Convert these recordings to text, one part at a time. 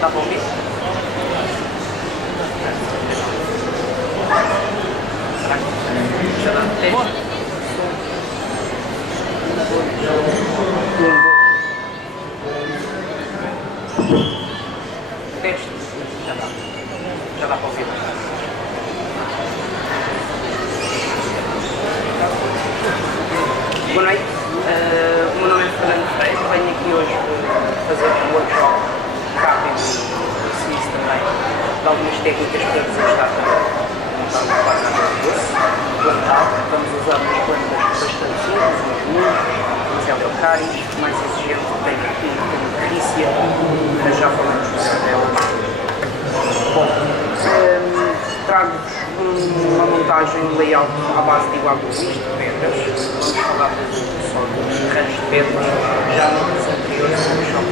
Dá para ouvir? Será que já dá tempo? Teste? Já dá. Já dá para ouvir. Boa noite. O meu nome é Fernando Freire. Venho aqui hoje fazer um workshop rápido e preciso também de algumas técnicas para vos ajudar também a montar uma placa de plantal. Vamos usar umas plantas bastante simples, umas mulas, umas eleucárias, mais exigente tem aqui como crícia, já falamos dela. Bom, trago-vos uma montagem de layout à base de igual isto, de pedras. Vamos falar só dos ramos de pedras, já nos anteriores workshops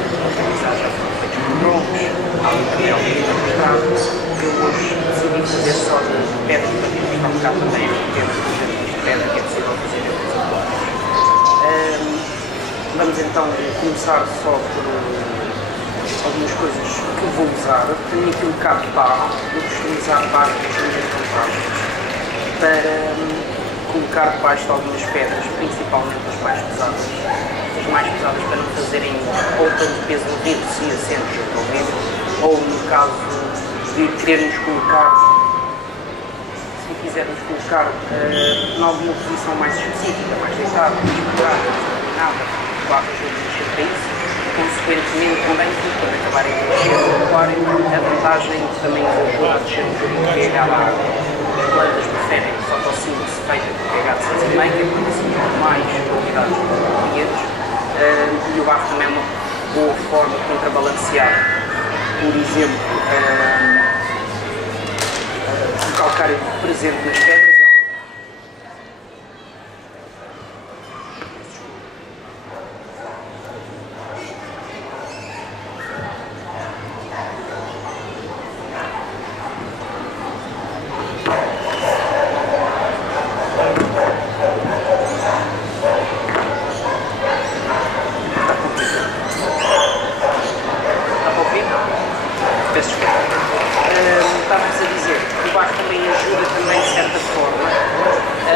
já foram feitos por troncos, há um papel mostrado, que eu hoje decidi fazer só de pedras para termos para ficar também dentro do jardim de pedra que é possível fazer dentro dos atuais. Vamos então começar só por algumas coisas que vou usar. Tenho aqui um bocado de barro, vou customizar barro que estamos encontrados para colocar debaixo de algumas pedras, principalmente as mais pesadas. As mais pesadas para não fazerem ou tanto peso no vidro se assentos ao vidro, ou no caso de querermos colocar, se quisermos colocar em alguma posição mais específica, mais deitada, mais quadrada, mais inclinada, barro ajuda a mexer para isso. Consequentemente, também, quando acabarem de mexer no aquário, a vantagem também ajuda a descer um bocadinho o pH da água. As plantas preferem fotossíntese feita com pH de 6,5, que é mais qualidades de nutrientes, e o barro também é uma boa forma de contrabalancear, por exemplo, o calcário presente nas pedras. Estava-vos a dizer que o barro também ajuda também, de certa forma, a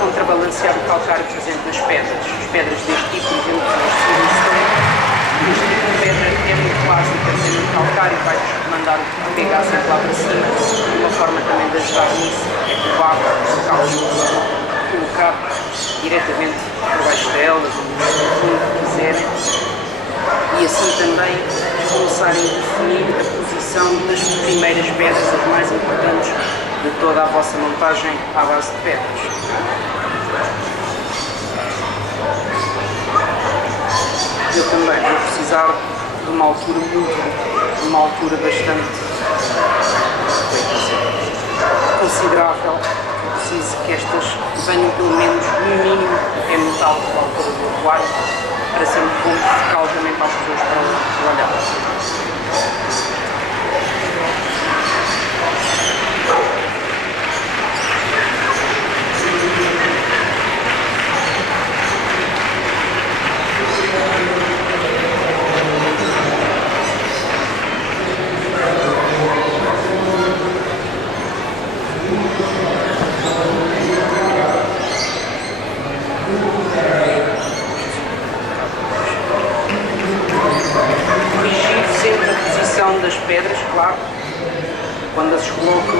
contrabalancear o calcário presente nas pedras. As pedras deste tipo, por exemplo, são as silicium. Este tipo de pedra é muito clássica, tem muito calcário, vai-vos mandar o pH sempre lá para cima. Uma forma também de ajudar nisso é que o barro, no caso, colocar diretamente por baixo delas, no fundo que quiserem, e assim também começarem a definir a posição das primeiras pedras, as mais importantes de toda a vossa montagem à base de pedras. Eu também vou precisar de uma altura bastante considerável. Preciso que estas venham pelo menos no mínimo é metade da altura do aquário, para ser um ponto focal também para as pessoas para olhar. posição das pedras, claro, quando as colocam,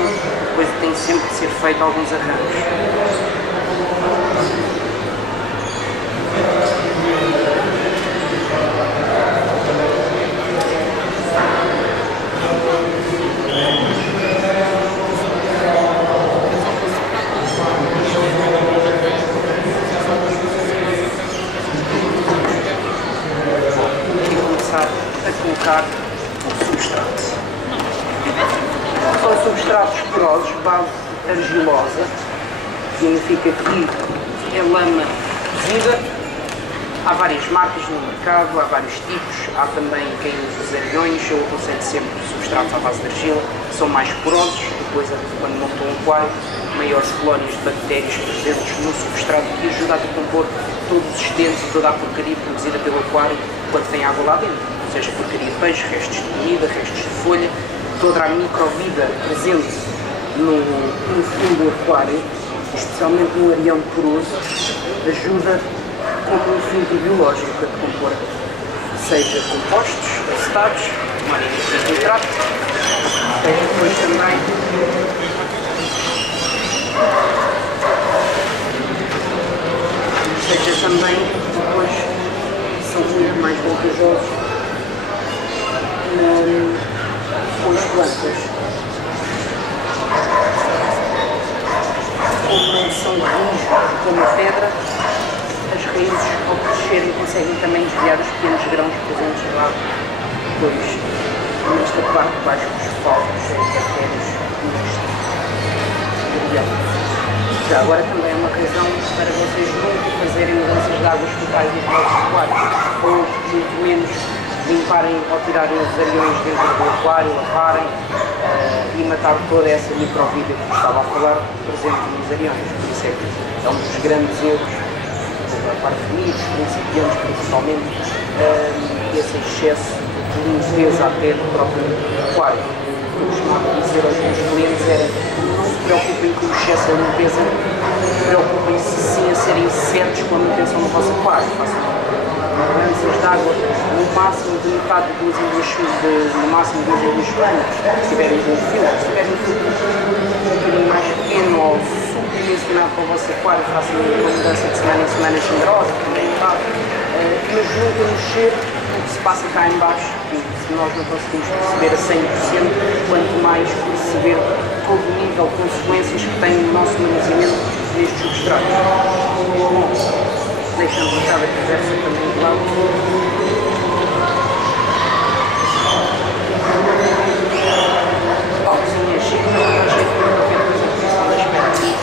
depois tem sempre de ser feito alguns arranjos. Colocar o substrato. São substratos porosos, base argilosa, significa que é lama cozida. Há várias marcas no mercado, há vários tipos, há também quem usa os ariões. Eu aconselho sempre substratos à base de argila, são mais porosos, depois quando montam um aquário, maiores colónias de bactérias presentes no substrato que ajuda a decompor todo o sistema, toda a porcaria produzida pelo aquário quando tem água lá dentro. Seja porcaria de peixe, restos de comida, restos de folha, toda a microvida presente no fundo do aquário, especialmente no arião poroso, ajuda como um filtro biológico a decompor, seja compostos, acetatos, nitrato, seja depois também depois são muito mais vantajosos com as plantas. Como não são rígidos como a pedra, as raízes ao crescerem conseguem também desviar os pequenos grãos presentes lá depois nesta parte de baixo dos fogos e bactérias. Já agora também é uma razão para vocês nunca fazerem mudanças de águas totais no vosso aquário, ou muito menos limparem ou tirarem os ariões dentro do aquário, lavarem e matar toda essa microvida que estava a falar presente nos ariões. Por isso é que é um dos grandes erros da parte de miúdos, principiantes principalmente, esse excesso de limpeza até do próprio aquário. O que eu costumava dizer aos meus clientes era: não se preocupem com o excesso da limpeza, preocupem-se sim a serem certos com a manutenção do vosso aquário. Façam mudanças de água no máximo de metade de duas em duas semanas, se tiverem bom filtro. Se tiverem um filtro um bocadinho mais pequeno ou subdimensionado para o vosso aquário, façam uma mudança de semana em semana generosa, também tá? Mas nunca mexer o que se passa cá em baixo. Se nós não conseguimos perceber a 100%, quanto mais perceber todo o nível de consequências que tem no nosso manuseamento destes substratos. Deixando um bocado a conversa também de lado. Sim, achei que não achei que não havia coisa que isso das pedras.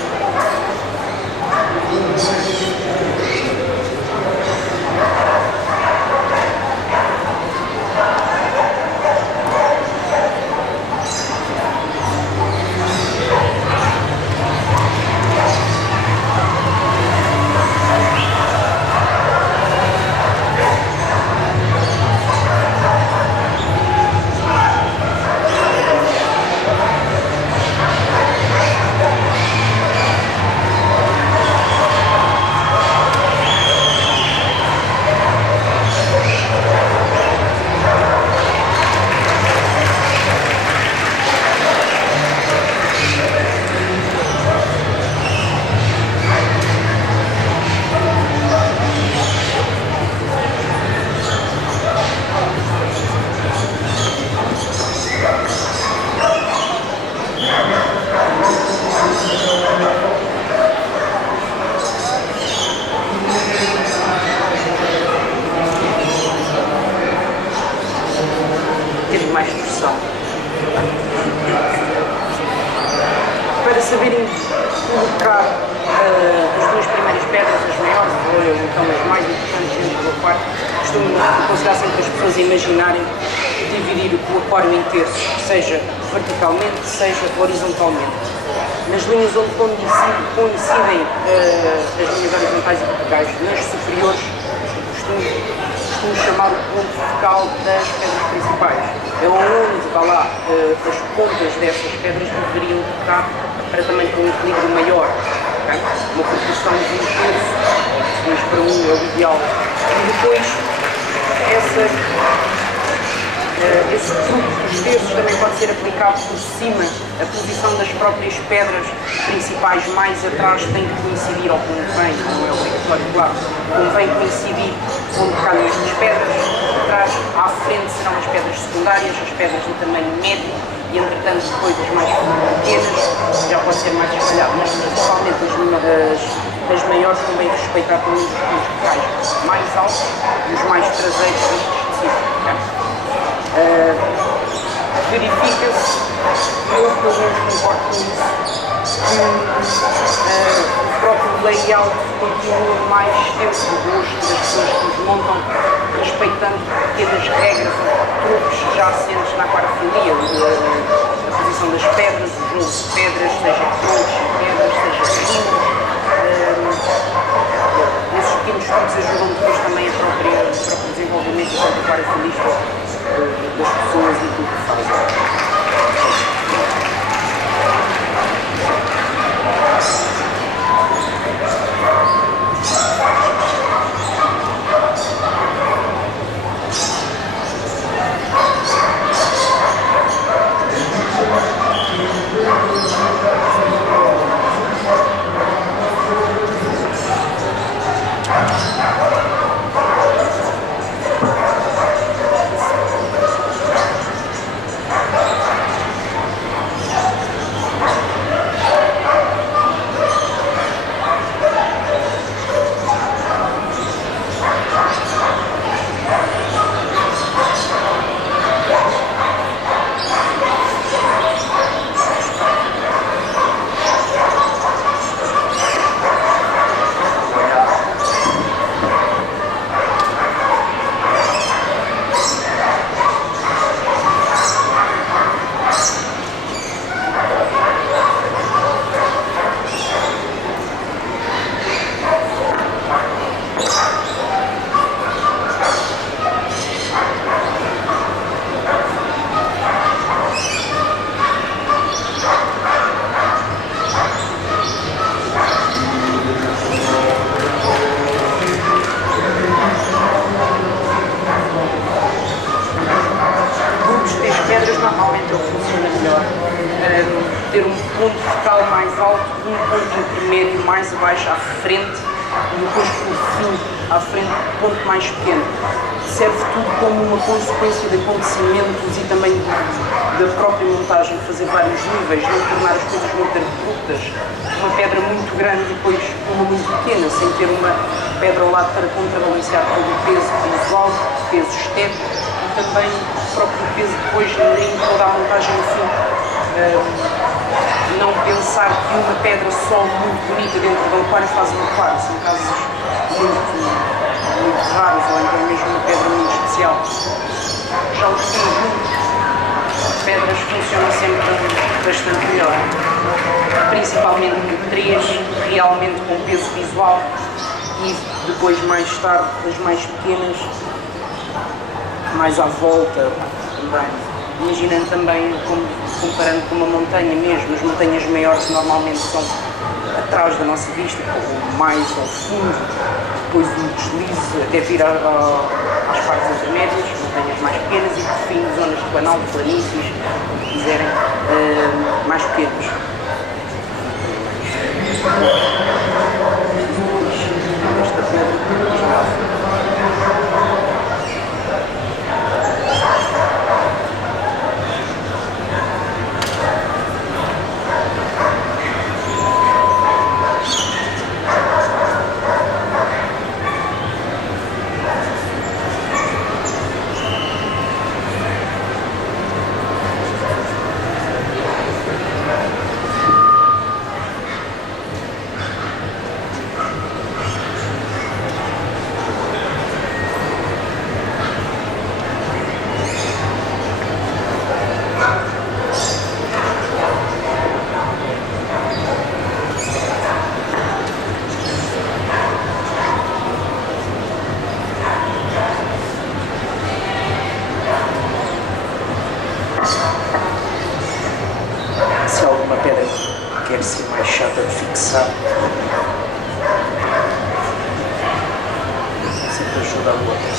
Para saberem colocar as duas primeiras pedras, as maiores, ou então as mais importantes dentro do aquário, costumo aconselhar sempre as pessoas a imaginarem dividir o aquário em terços, seja verticalmente, seja horizontalmente. Nas linhas onde coincidem as linhas horizontais e verticais, nas superiores, costumo chamar o ponto focal das pedras principais. É onde, vá lá, as pontas dessas pedras deveriam tocar para também ter um equilíbrio maior. Okay? Uma proporção de um terço, 2 para 1 é o ideal. E depois, esse truque Os terços também pode ser aplicado por cima. A posição das próprias pedras principais mais atrás tem que coincidir, ou convém, não é obrigatório, claro, convém coincidir onde calham estas pedras. Atrás, à frente serão as pedras secundárias, as pedras de tamanho médio, e entretanto depois as mais pequenas, já pode ser mais espalhado, mas principalmente as maiores convém respeitar pelo menos os locais mais altos e os mais traseiros específicos. Verifica-se, eu pelo menos concordo com isso, que o próprio layout continua mais tempo do gosto das pessoas que os montam, respeitando pequenas regras ou truques já assentes na aquariofilia, a posição das pedras, o jogo de pedras, seja troncos de pedras, seja rimos. Esses pequenos truques ajudam depois também o próprio desenvolvimento do aquariofilista das pessoas e tudo que fazem. Ter um ponto focal mais alto, um ponto intermédio mais abaixo à frente e depois por fim à frente um ponto mais pequeno. Serve tudo como uma consequência de acontecimentos e também da própria montagem, fazer vários níveis, não tornar as coisas muito abruptas. Uma pedra muito grande e depois uma muito pequena, sem ter uma pedra ao lado para contrabalancear todo o peso visual, o peso estético e também o próprio peso depois em toda a montagem no fim. Não pensar que uma pedra só muito bonita dentro do aquário faz um aquário, são casos muito raros ou então mesmo uma pedra muito especial. Já o conjunto de pedras funciona sempre bastante melhor, principalmente de 3 realmente com peso visual e depois mais tarde as mais pequenas mais à volta também. Imaginando também, comparando com uma montanha mesmo, as montanhas maiores normalmente são atrás da nossa vista, ou mais ao fundo, depois um deslize até vir às partes intermédias, montanhas mais pequenas e por fim zonas de planalto, planícies, como quiserem, mais pequenas. Esta pedra quer ser mais chata de fixar, sempre ajuda a outra.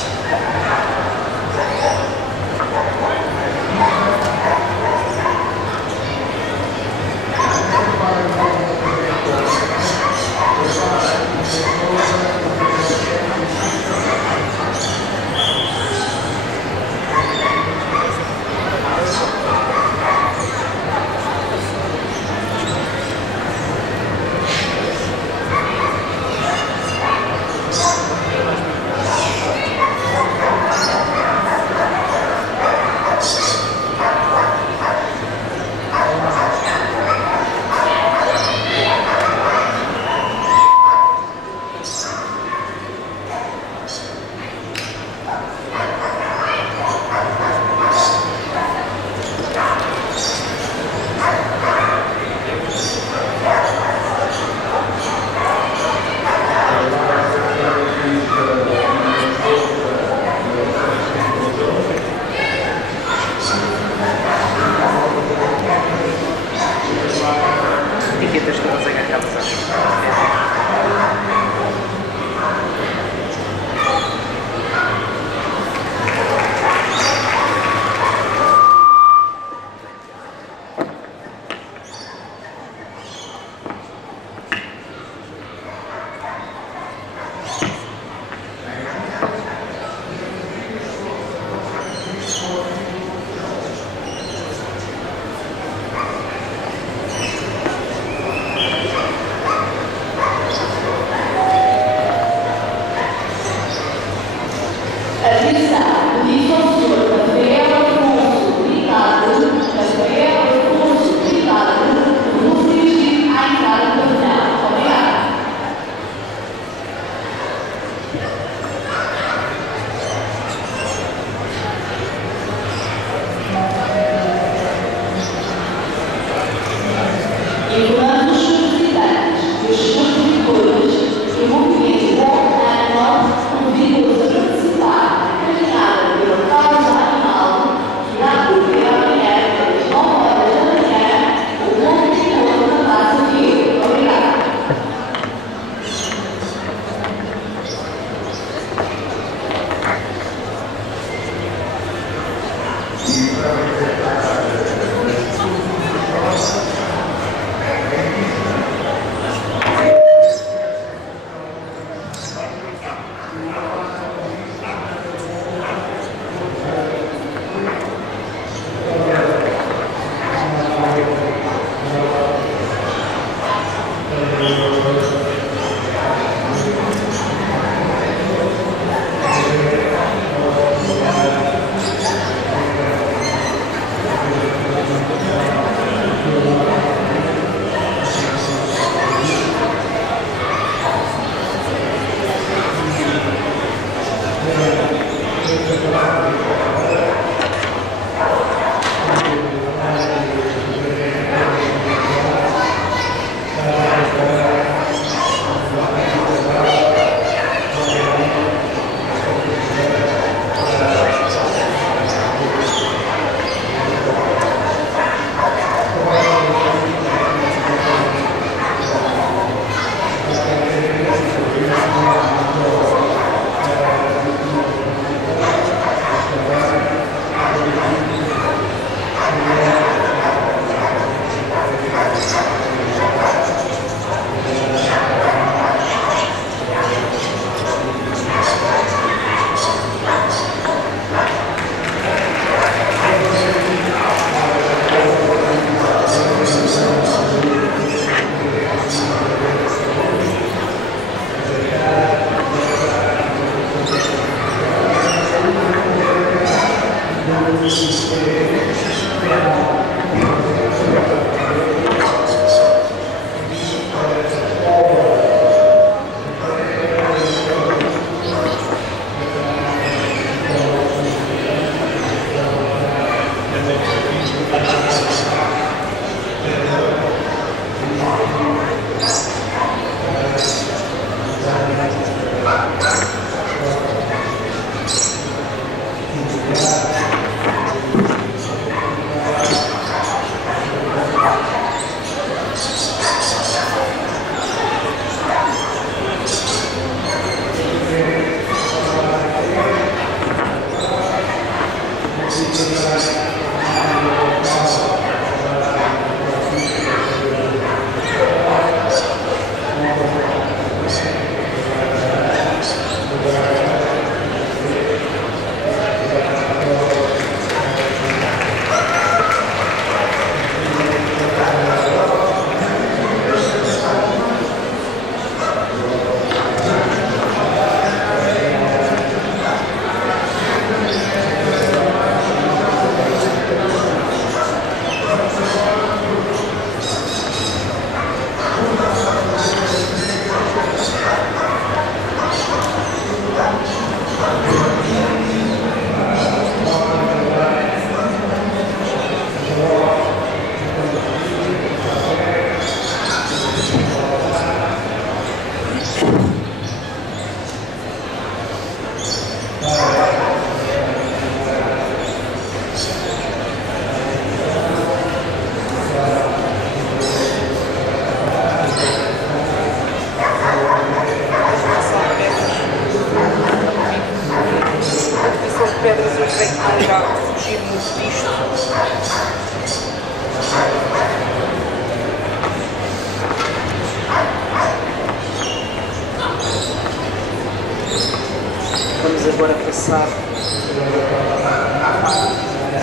Vamos agora passar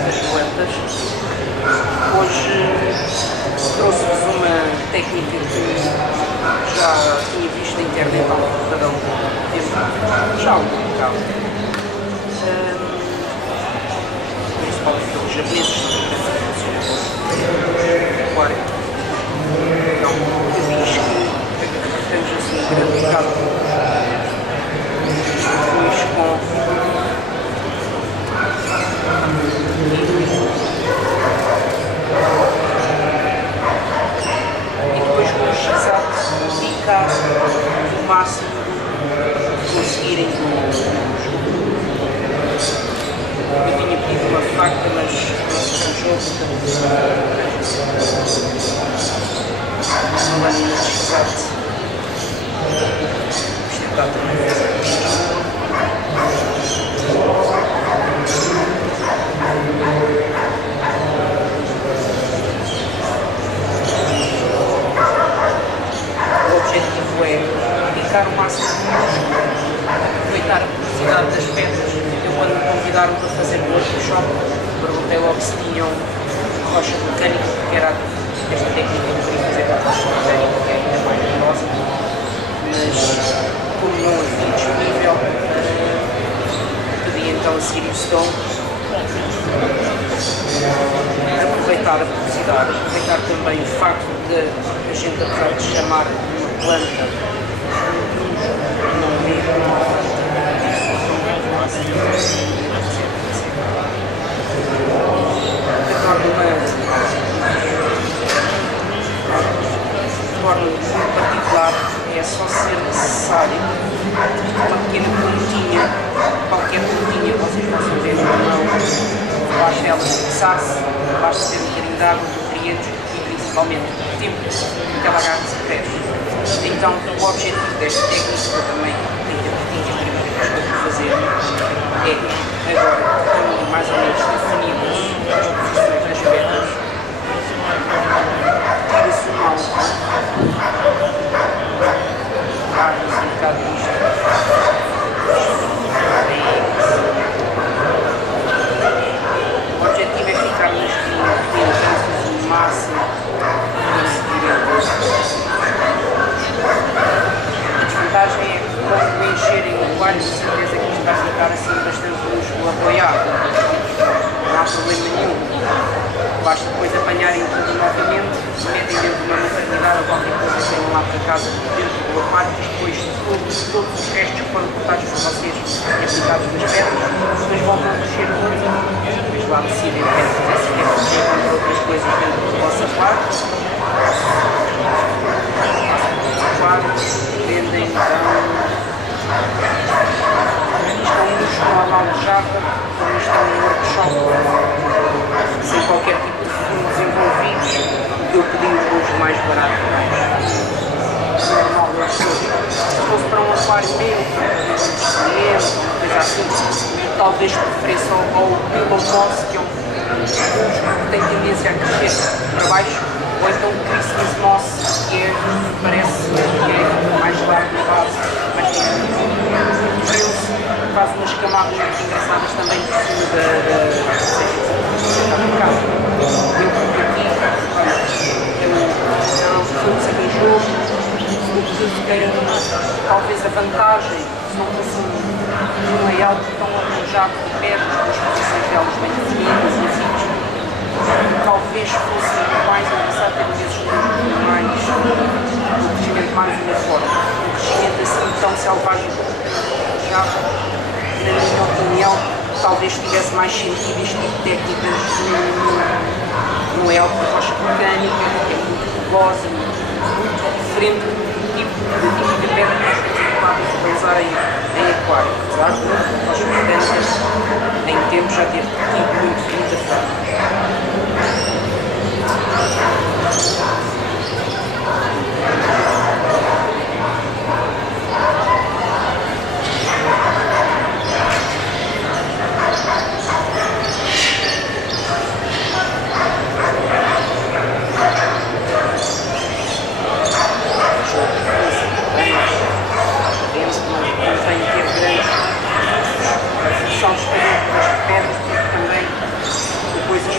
as plantas. Hoje trouxe-vos uma técnica que já tinha visto na internet há um tempo, já há algum bocado. Principalmente os japoneses claro. Então, eu diz que temos assim um grande bocado depois com ficar o máximo que conseguirem. Eu tinha pedido uma faca, mas não se arranjou, uma lâmina de chocolate. Isto está também. até logo se tinham rocha vulcânica, porque era esta técnica que eu queria fazer com a rocha vulcânica, que é ainda mais rigorosa, mas como não havia disponível, pedi então a Sirius Stone aproveitar a publicidade, aproveitar também o facto de a gente, apesar de chamar uma planta, não ver de forma muito particular, é só ser necessário uma pequena pontinha, qualquer pontinha que vocês possam ver na mão, basta ela fixar-se, basta ter um bocadinho de água, nutrientes e principalmente tempo que ela agarre-se e cresce. Então o objetivo desta técnica, que eu também tenho a primeira vez que vou fazer, é agora também mais ou menos definidas as posições das pedras, tira-se o mal, abre-se um bocado disto. O objetivo é ficar neste o máximo para seguir a desvantagem é que quando encherem o aquário, de certeza que isto vai ficar assim bastante músculo apoiado. Não há problema nenhum. Basta depois apanharem tudo novamente, metem dentro de uma maternidade ou qualquer coisa que tenham lá para casa dentro do aquário, depois todos os restos que foram cortados por vocês e aplicados nas pedras, depois voltam a crescer o pouquinho. Depois lá decidem o que é que fazer com outras coisas dentro do vosso aquário. Vendem então. Isto é um músculo normal de chapa, como isto é um workshop, sem qualquer tipo de fundos envolvidos, eu pedi os mais baratos. Normal, se fosse para um aquário meu, uma coisa assim, talvez preferência ao Pilomos, que é um músculo que tem tendência a crescer para baixo, ou então o Christmas Moss, que parece que é mais largo na base, mas faz umas camadas muito engraçadas também por cima da casa. Eu porque aqui, eu não fui aqui em jogo, talvez a vantagem, se não fosse um layout tão arranjado de pedras, com as posições delas bem definidas e assim, talvez fosse mais engraçado ter esses números mais, um crescimento mais uniforme. Um crescimento assim tão selvagem já, na minha opinião, talvez tivesse mais sentido este tipo de técnicas no layout de rocha mecânica, que é muito rugosa, muito diferente do tipo de pedra que nós temos habituados a usar em aquário. Apesar de rocha mecânica, em tempos, já ter tido muita forma.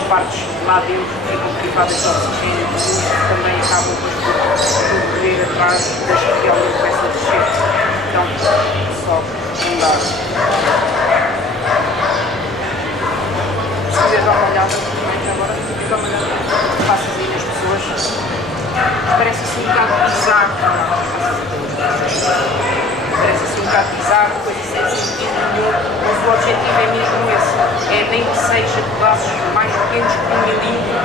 Partes lá dentro ficam privadas de oxigênio, também acabam por correr atrás das que realmente começam a descer. Então, só não dá. Se quiser dar uma olhada, agora se quiser dar uma olhada, faças aí nas pessoas. Parece assim um bocado bizarro. Parece assim um bocado bizarro, coisa sem sentido nenhum, mas o objetivo é mesmo esse. É nem que seja pedaços mais pequenos que 1 milímetro,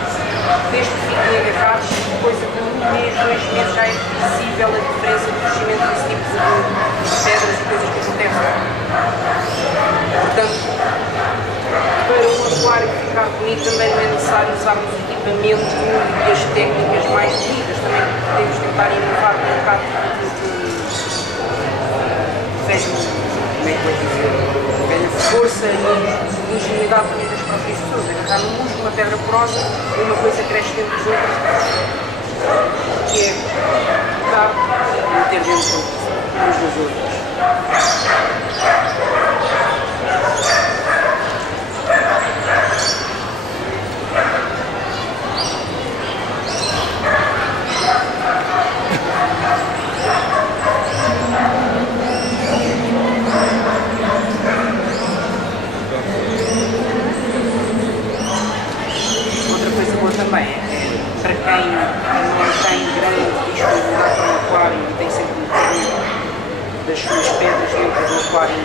desde que fiquem agarrados, depois de 1 mês, 2 meses já é visível a diferença do crescimento desse tipo de pedras e coisas que acontecem. Portanto, para um aquário ficar bonito também não é necessário usarmos o equipamento e as técnicas mais bonitas, também podemos tentar inovar um bocado ganha força e ingenuidade também das próprias pessoas. Agarrar no músculo, uma pedra porosa e uma coisa cresce dentro dos outros, que é tocar e meter dentro uns dos outros. também para quem não tem grande disponibilidade para um aquário e tem sempre um bocadinho das suas pedras dentro do aquário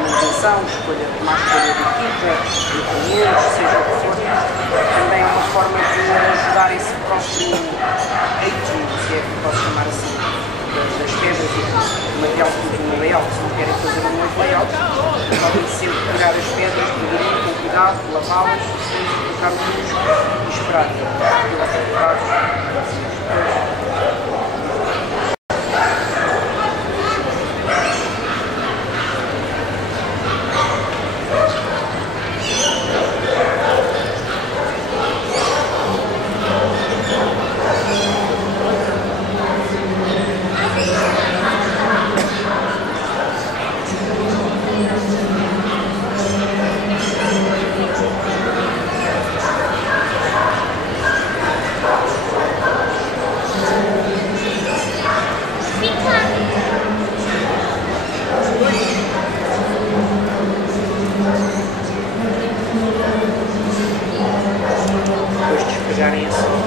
manutenção, escolha de equipa, de companheiros, seja o que for, também é uma forma de ajudar esse próximo aging, se é que posso chamar assim, das pedras e do material no layout. Se não querem fazer um novo layout, podem sempre pegar as pedras, prevenir com cuidado, lavá-las, colocar no musgo e esperar pelos resultados. Depois de despejarem a sol,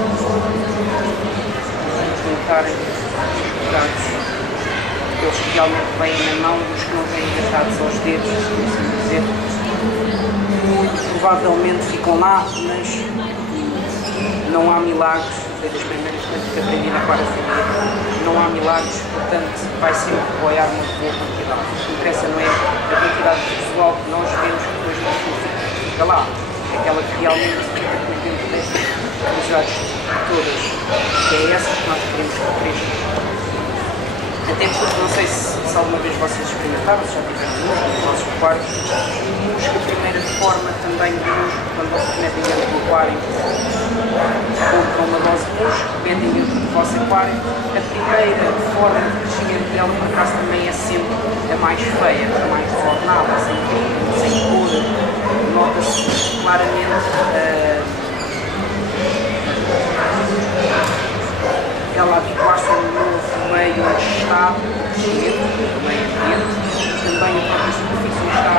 juntarem os dados, eles realmente vêm na mão dos que não vêm agarrados aos dedos, assim dizer. Provavelmente ficam lá, mas não há milagres. Foi das primeiras coisas que aprendi na parafilia. Não há milagres, portanto vai sempre boiar uma boa quantidade. O que interessa não é a quantidade visual que nós vemos, que depois não fica lá. Aquela que realmente fica por dentro destas amizades todas, que é essa que nós queremos referir. Até porque não sei se alguma vez vocês experimentaram, se já tiveram musgo no vosso aquário. O musgo, a primeira forma também do musgo, quando vocês metem dentro do aquário, compram uma dose de musgo, metem dentro do vosso aquário. A primeira forma de crescimento dela, por acaso, também é sempre a mais feia, a mais desordenada, sem brilho, sem cor. Nota-se claramente ela habituar-se a um novo meio onde está o crescimento, o meio ambiente, e também a própria superfície onde está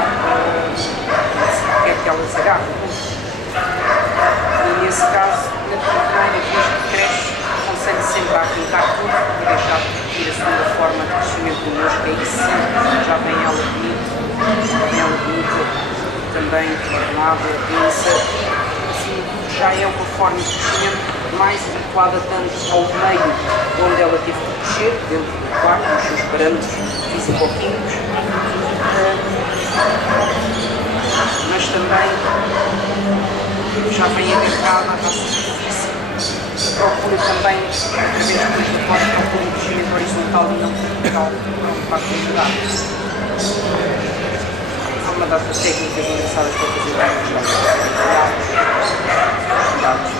quer que ela se agarre. E nesse caso, na primeira vez que cresce, aconselho sempre a arrancar tudo e deixar ir a segunda forma de crescimento do musgo, que aí sim já vem ela bonita, também ordenada, densa, e assim já é uma forma de crescimento mais adequada tanto ao meio onde ela teve que crescer, dentro do quarto, nos seus parâmetros físico-químicos, mas também já vem agarrada à superfície, procura também, através do quarto, procura um crescimento horizontal e não vertical, para ajudar. Há uma data de técnicas engraçadas para fazer dados.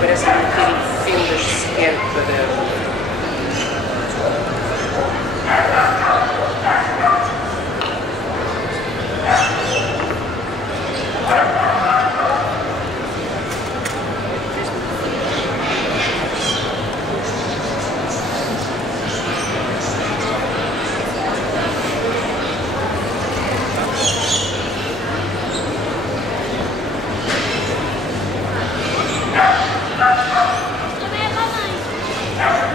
Parece não terem fendas sequer para... Também é para mãe.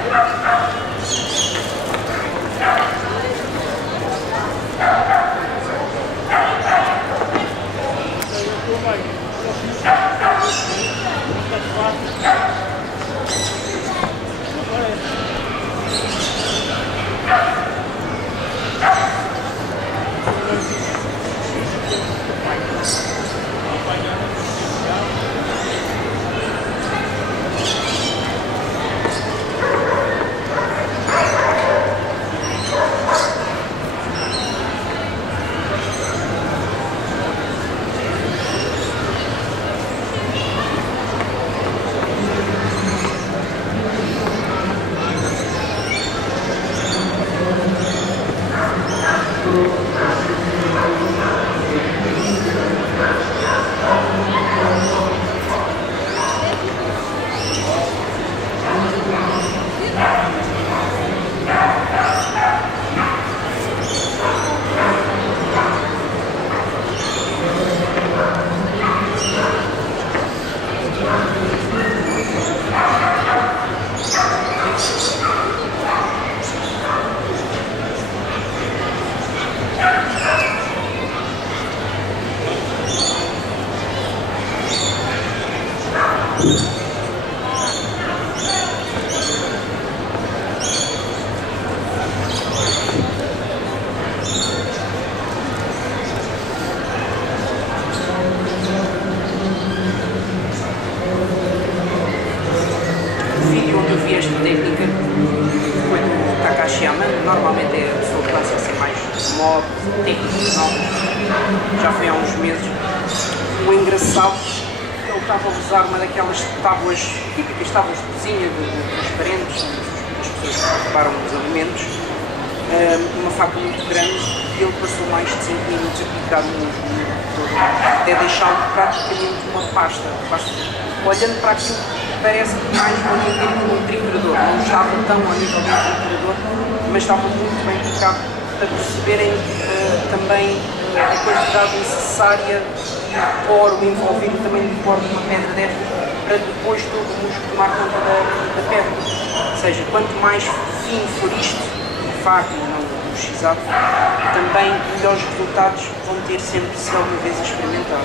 vídeo onde eu vi esta técnica foi do Takashi Yama, normalmente é a pessoa que lança a ser mais mob, técnicos novos, já foi há uns meses. O engraçado, ele estava a usar uma daquelas tábuas, típicas tábuas de cozinha, transparentes, as pessoas que preparam os alimentos, uma faca muito grande, e ele passou mais de 5 minutos a picar o musgo todo, até deixá-lo praticamente uma pasta. Olhando para aquilo, parece que mais valia ter um triturador, não estava tão a nível de um triturador, mas estava muito bem picado, para perceberem também a quantidade necessária de poro, envolver o tamanho do poro de uma pedra destas, para depois todo o musgo tomar conta da pedra. Ou seja, quanto mais fino for isto, de facto, não luxizado, também melhores resultados vão ter sempre se alguma vez experimentar.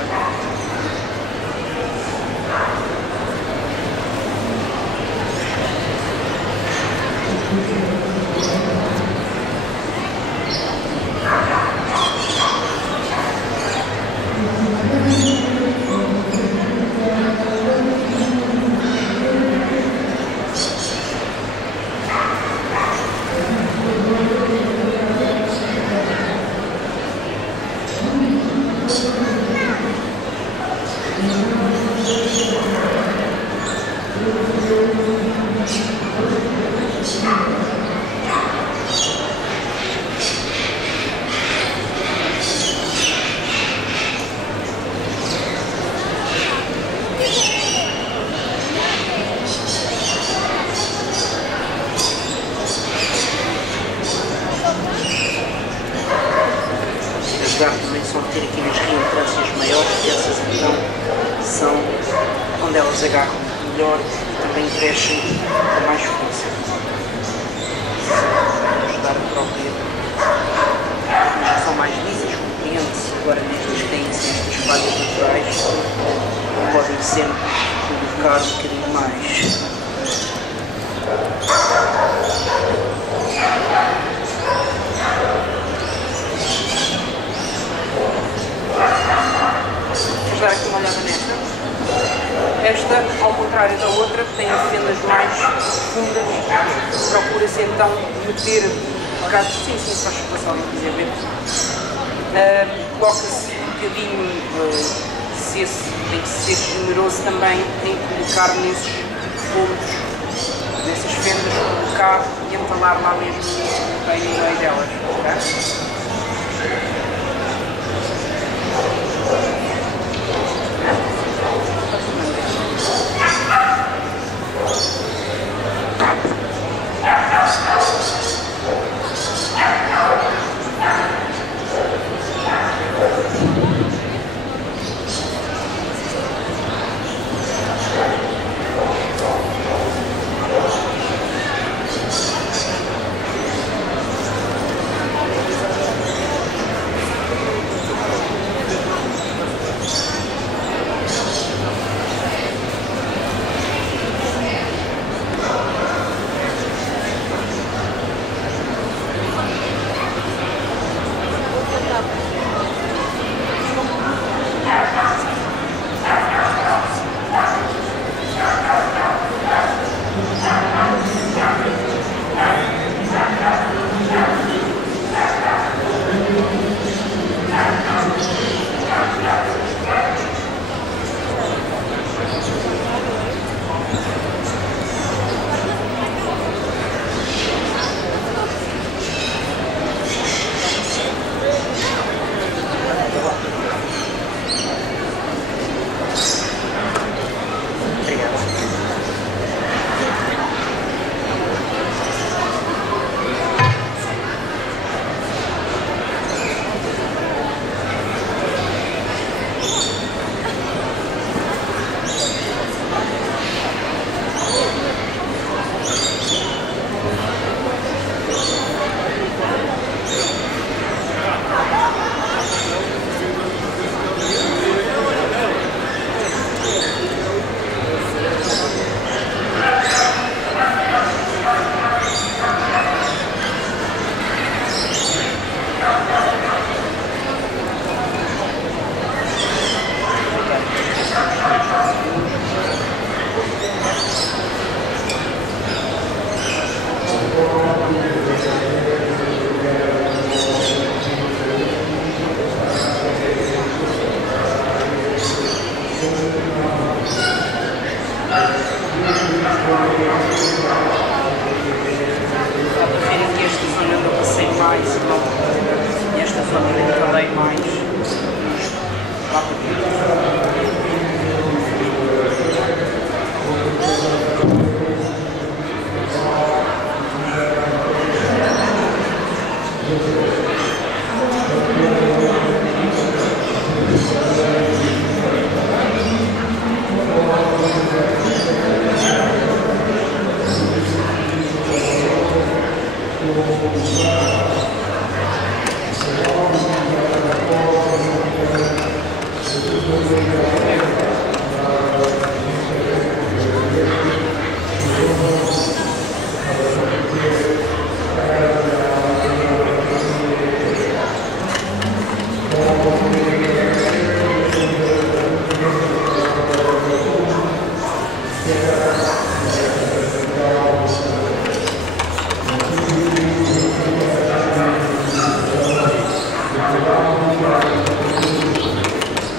Também só ter aqui nas reentrâncias maiores, que essas então são onde elas agarram melhor e também crescem com mais força. Ajudar a própria. Mas já são mais lisas, compreende-se. Agora nestas que têm estas falhas naturais, podem sempre colocar um bocadinho mais. Vamos dar aqui uma olhada nesta. Esta, ao contrário da outra, tem fendas mais fundas, procura-se então meter um bocado, sim, faz passar, não quiser ver. Coloca-se um bocadinho, se esse tem que ser generoso também em colocar nesses pontos, nessas fendas, colocar e entalar lá mesmo bem no meio delas. Okay?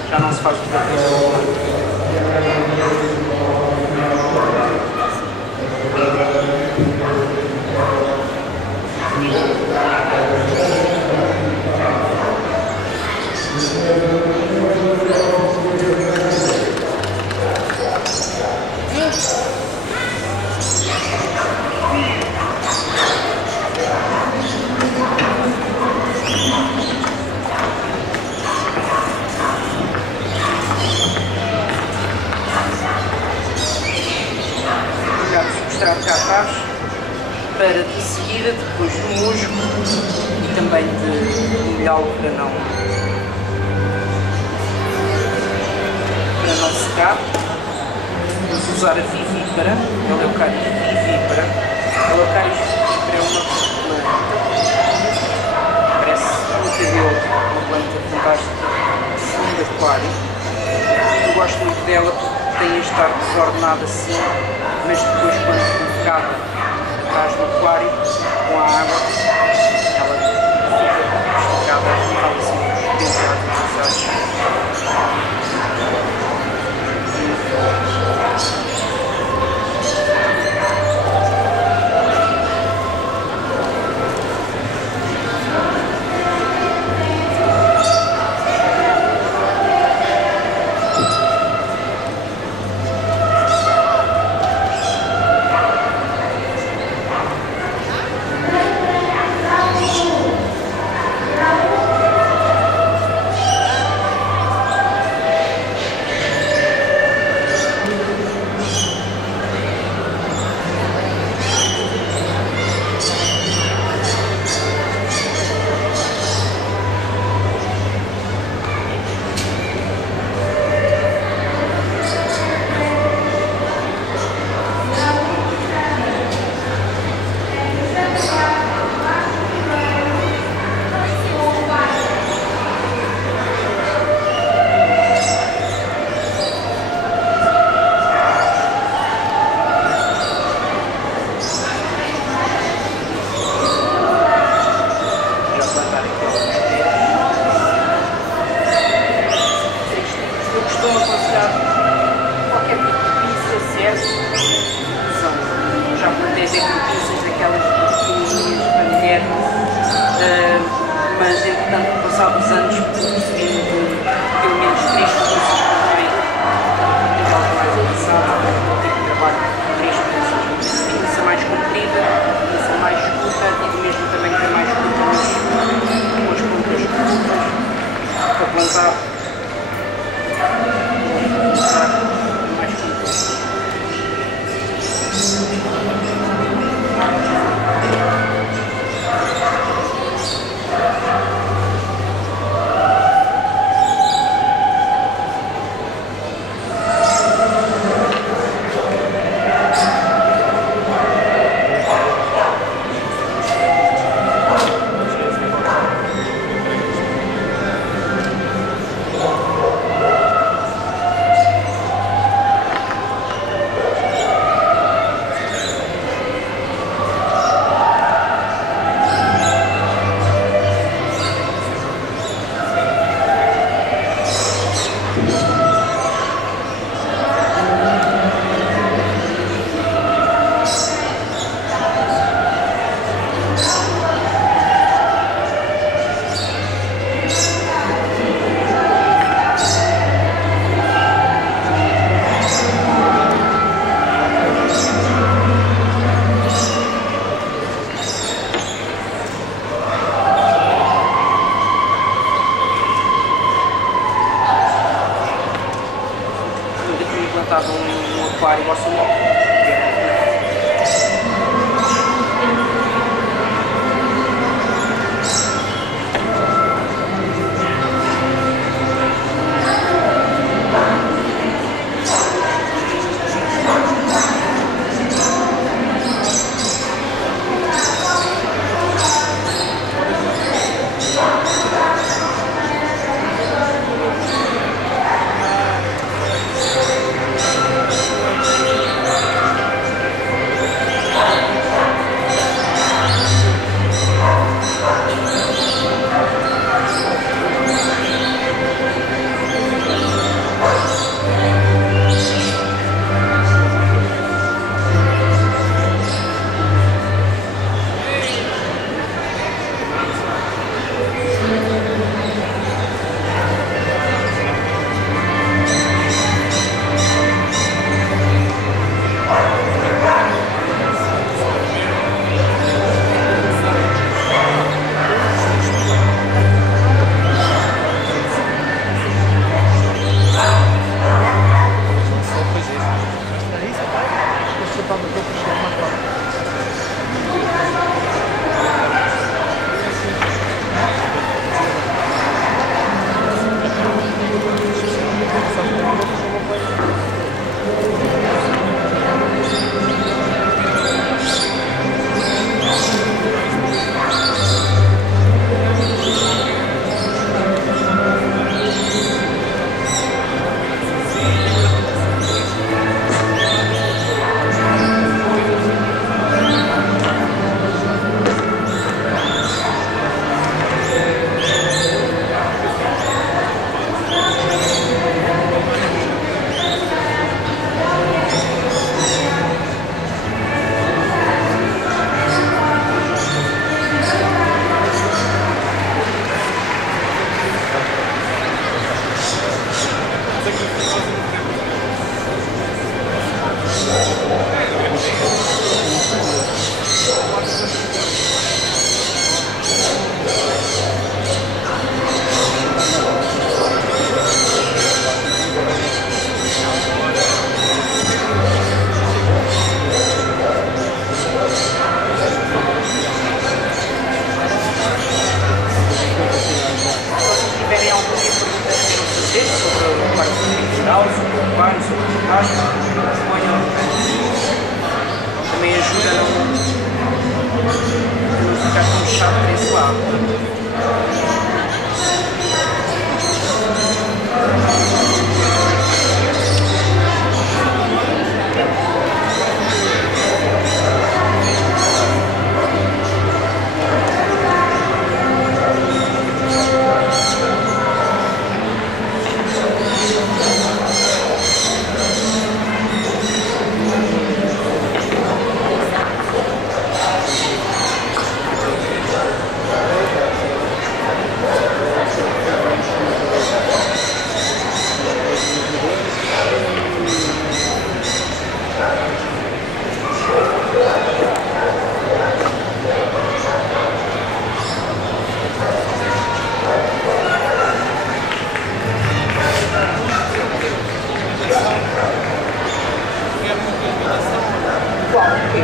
Já não se faz o que substrato cá atrás, para de seguida, depois do musgo e também de molhá-lo para não secar. Vamos usar a vivípara, a Eleucarius vivípara. A Eleucarius vivípara é uma planta, parece um cabelo, uma planta fantástica, fundo de aquário. Eu gosto muito dela porque tem este ar desordenado assim, mas depois quando colocada atrás do aquário, com a água, ela fica esticada assim uns 70 anos. Mas entretanto, passados os anos, percebi pelo menos 3 mudanças concretas, tem algo mais avançado, tipo de trabalho com 3 mudanças, a mudança mais comprida, a mudança mais curta e do mesmo tamanho que é mais curta, mas com as pontas curtas, para plantar mais curtas. igual, porque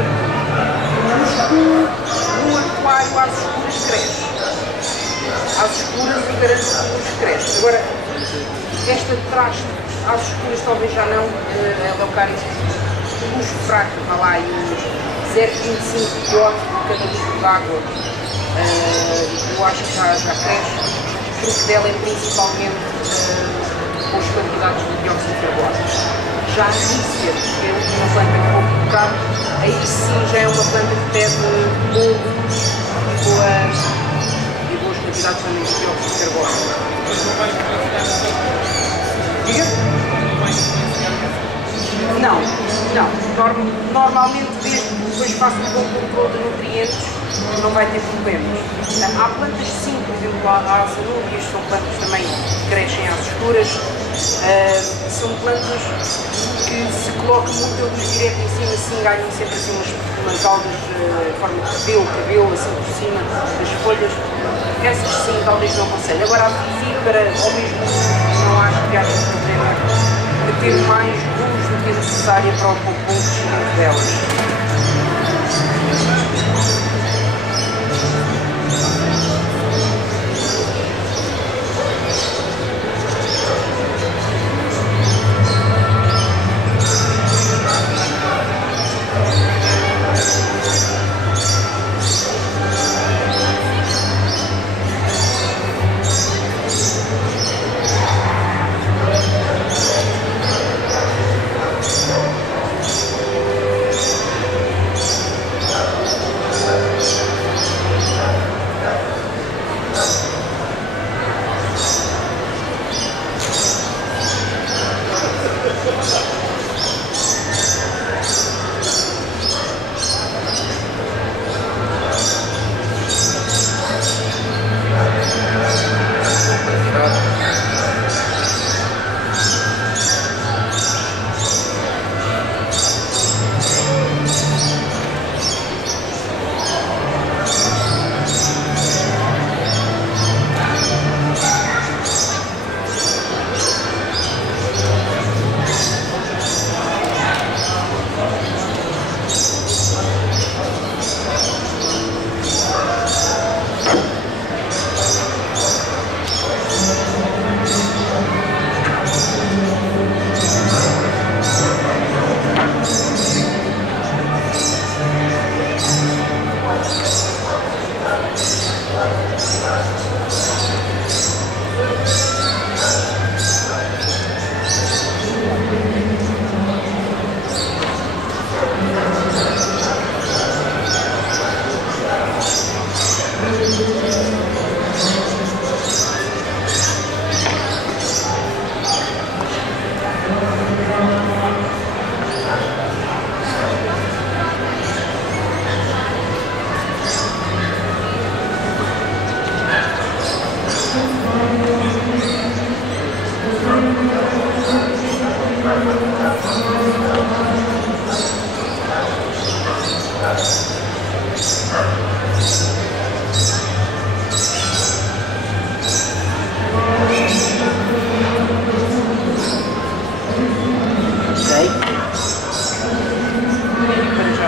um aquário às escuras cresce. Às escuras o garanto cresce. Agora, esta de trás, às escuras talvez já não, ela é o cara luz fraca, está lá aí uns 0,25 dióxido por cada litro de água. Eu acho que já cresce. O truque dela é principalmente com as quantidades de dióxido de carbono. Já a Nícia, que é uma planta que vou colocar, aí sim já é uma planta que pede bolo e boas quantidades também de dióxido de carbono. Diga? Não. Normalmente, desde que depois faço um bom controle de nutrientes, não vai ter problemas. Há plantas sim, por exemplo, as anúbias são plantas também que crescem às escuras. São plantas que se colocam muito luz direto em cima, assim ganham sempre assim umas algas em forma de cabelo assim por cima das folhas. Essas sim, talvez não aconselho. Agora a fícara, ou mesmo não acho que haja problema de ter mais luz do que é necessária para o bom crescimento delas.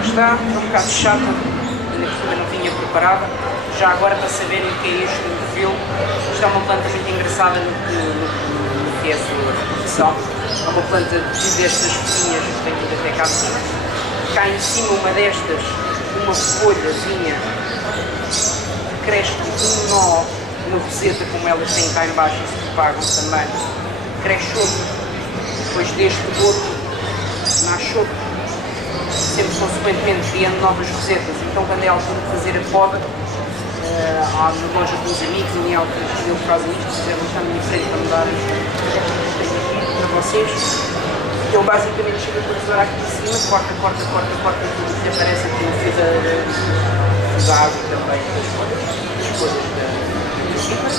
Está um bocado chata, ainda que não vinha preparada. Já agora, para saberem o que é este perfil, isto é uma planta muito engraçada no que é a sua reprodução. É uma planta destas folhinhas que tem vindo até cá acima. Cá em cima, uma destas, uma folhazinha, cresce um nó na roseta, como elas têm cá em baixo e se propagam também. Cresce outro, depois deste outro, nasce outro. Sempre consequentemente criando novas rosetas. Então, quando é a altura de fazer a poda, há na loja dos amigos, em altas eles fazem isto, fizeram um caminho diferente para mudar as técnicas que tenho aqui para vocês. Ele basicamente chega a tesoura aqui em cima, corta tudo que aparece aqui no fio da água também, das folhas da fibra.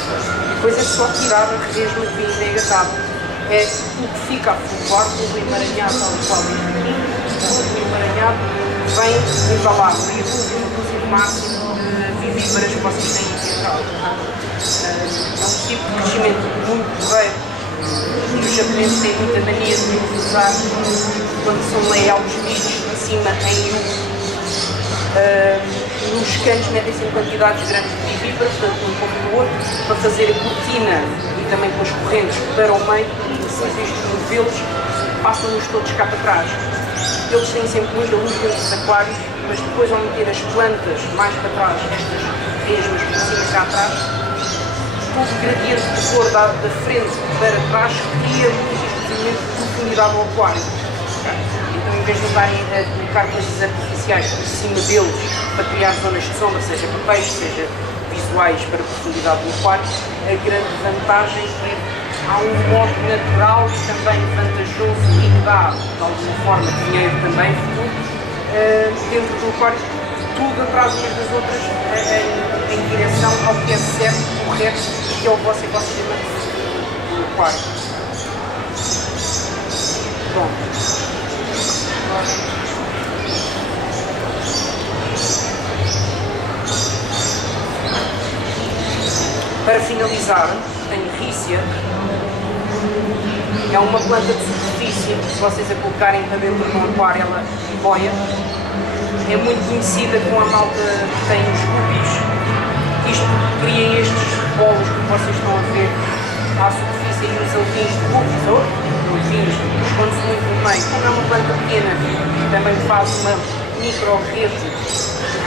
Depois é só tirar a resma que vem engatada. É o que fica a flutuar, o emaranhado tal e qual este aqui. O emaranhado vem embalado e inclusive o máximo de vivíparas que vocês têm aqui atrás. É um tipo de crescimento muito porreiro e os japoneses têm muita mania de usar quando são layouts vistos assim cima em U. Nos canos metem-se em quantidades grandes de fibra, tanto um como no outro, para fazer a cortina e também com as correntes para o meio, e depois estes modelos passam-nos todos cá para trás. Eles têm sempre muita luz dentro dos aquários, mas depois ao meter as plantas mais para trás, estas mesmas por cima cá atrás, todo o gradiente de cor da frente para trás cria muito de profundidade ao aquário. Então, em vez de usarem a colocar coisas artificiais por cima deles para criar zonas de sombra, seja para peixe, seja visuais para a profundidade do aquário, a grande vantagem é que há um modo natural e também vantajoso e que dá, de alguma forma, dinheiro também, dentro do aquário, tudo atrás umas das outras em direção ao que é certo, correto, que é o vosso ecossistema do aquário. Bom. Para finalizar, tenho rícia. É uma planta de superfície, se vocês a colocarem para dentro de um aquário, ela boia. É muito conhecida com a malta que tem os guppies. Isto cria estes bolos que vocês estão a ver à superfície e os alvinhos de guppies, ou alvinhos, esconde-se muito no meio. Como é uma planta pequena, também faz uma micro-rede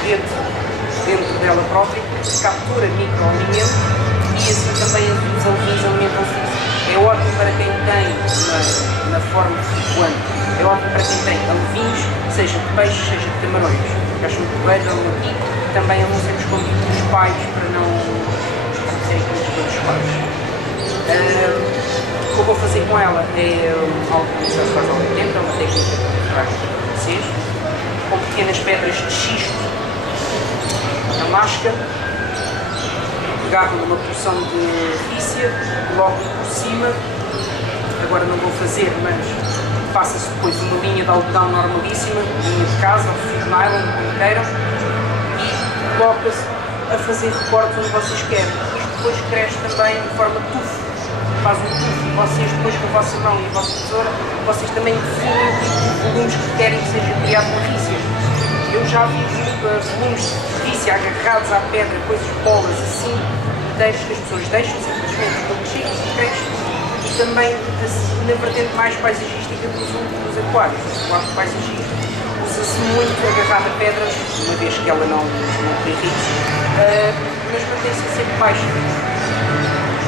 dentro dela própria, captura microalimento e assim também os alvinhos alimentam-se. É ótimo para quem tem na forma flutuante, é ótimo para quem tem alvinhos, seja de peixe, seja de camarões. Eu acho muito bem, aqui também é um sempre escondido dos pais para não serem conhecidos dos pais. O que eu vou fazer com ela é algo que já se faz há muito tempo, é uma técnica que trago para vocês, com pequenas pedras de xisto na máscara, agarro numa porção de rícia, coloco por cima, agora não vou fazer, mas passa-se depois uma linha de algodão normalíssima, linha de casa, ou fio de nylon, como queiram, e coloca-se a fazer recortes onde vocês querem. Isto depois cresce também de forma tufo, faz um tufo, e vocês depois com a vossa mão e a vossa tesoura, vocês também definem o tipo de volumes que querem que seja criado com rícia. Eu já vi volumes de rícia agarrados à pedra, coisas bolas assim, inteiros que as pessoas deixam simplesmente pelo chico e cresce. E também na vertente mais paisagística dos aquários, o aquário paisagístico. Usa-se muito agarrado a pedras, uma vez que ela não irrita, mas mantém-se sempre baixa.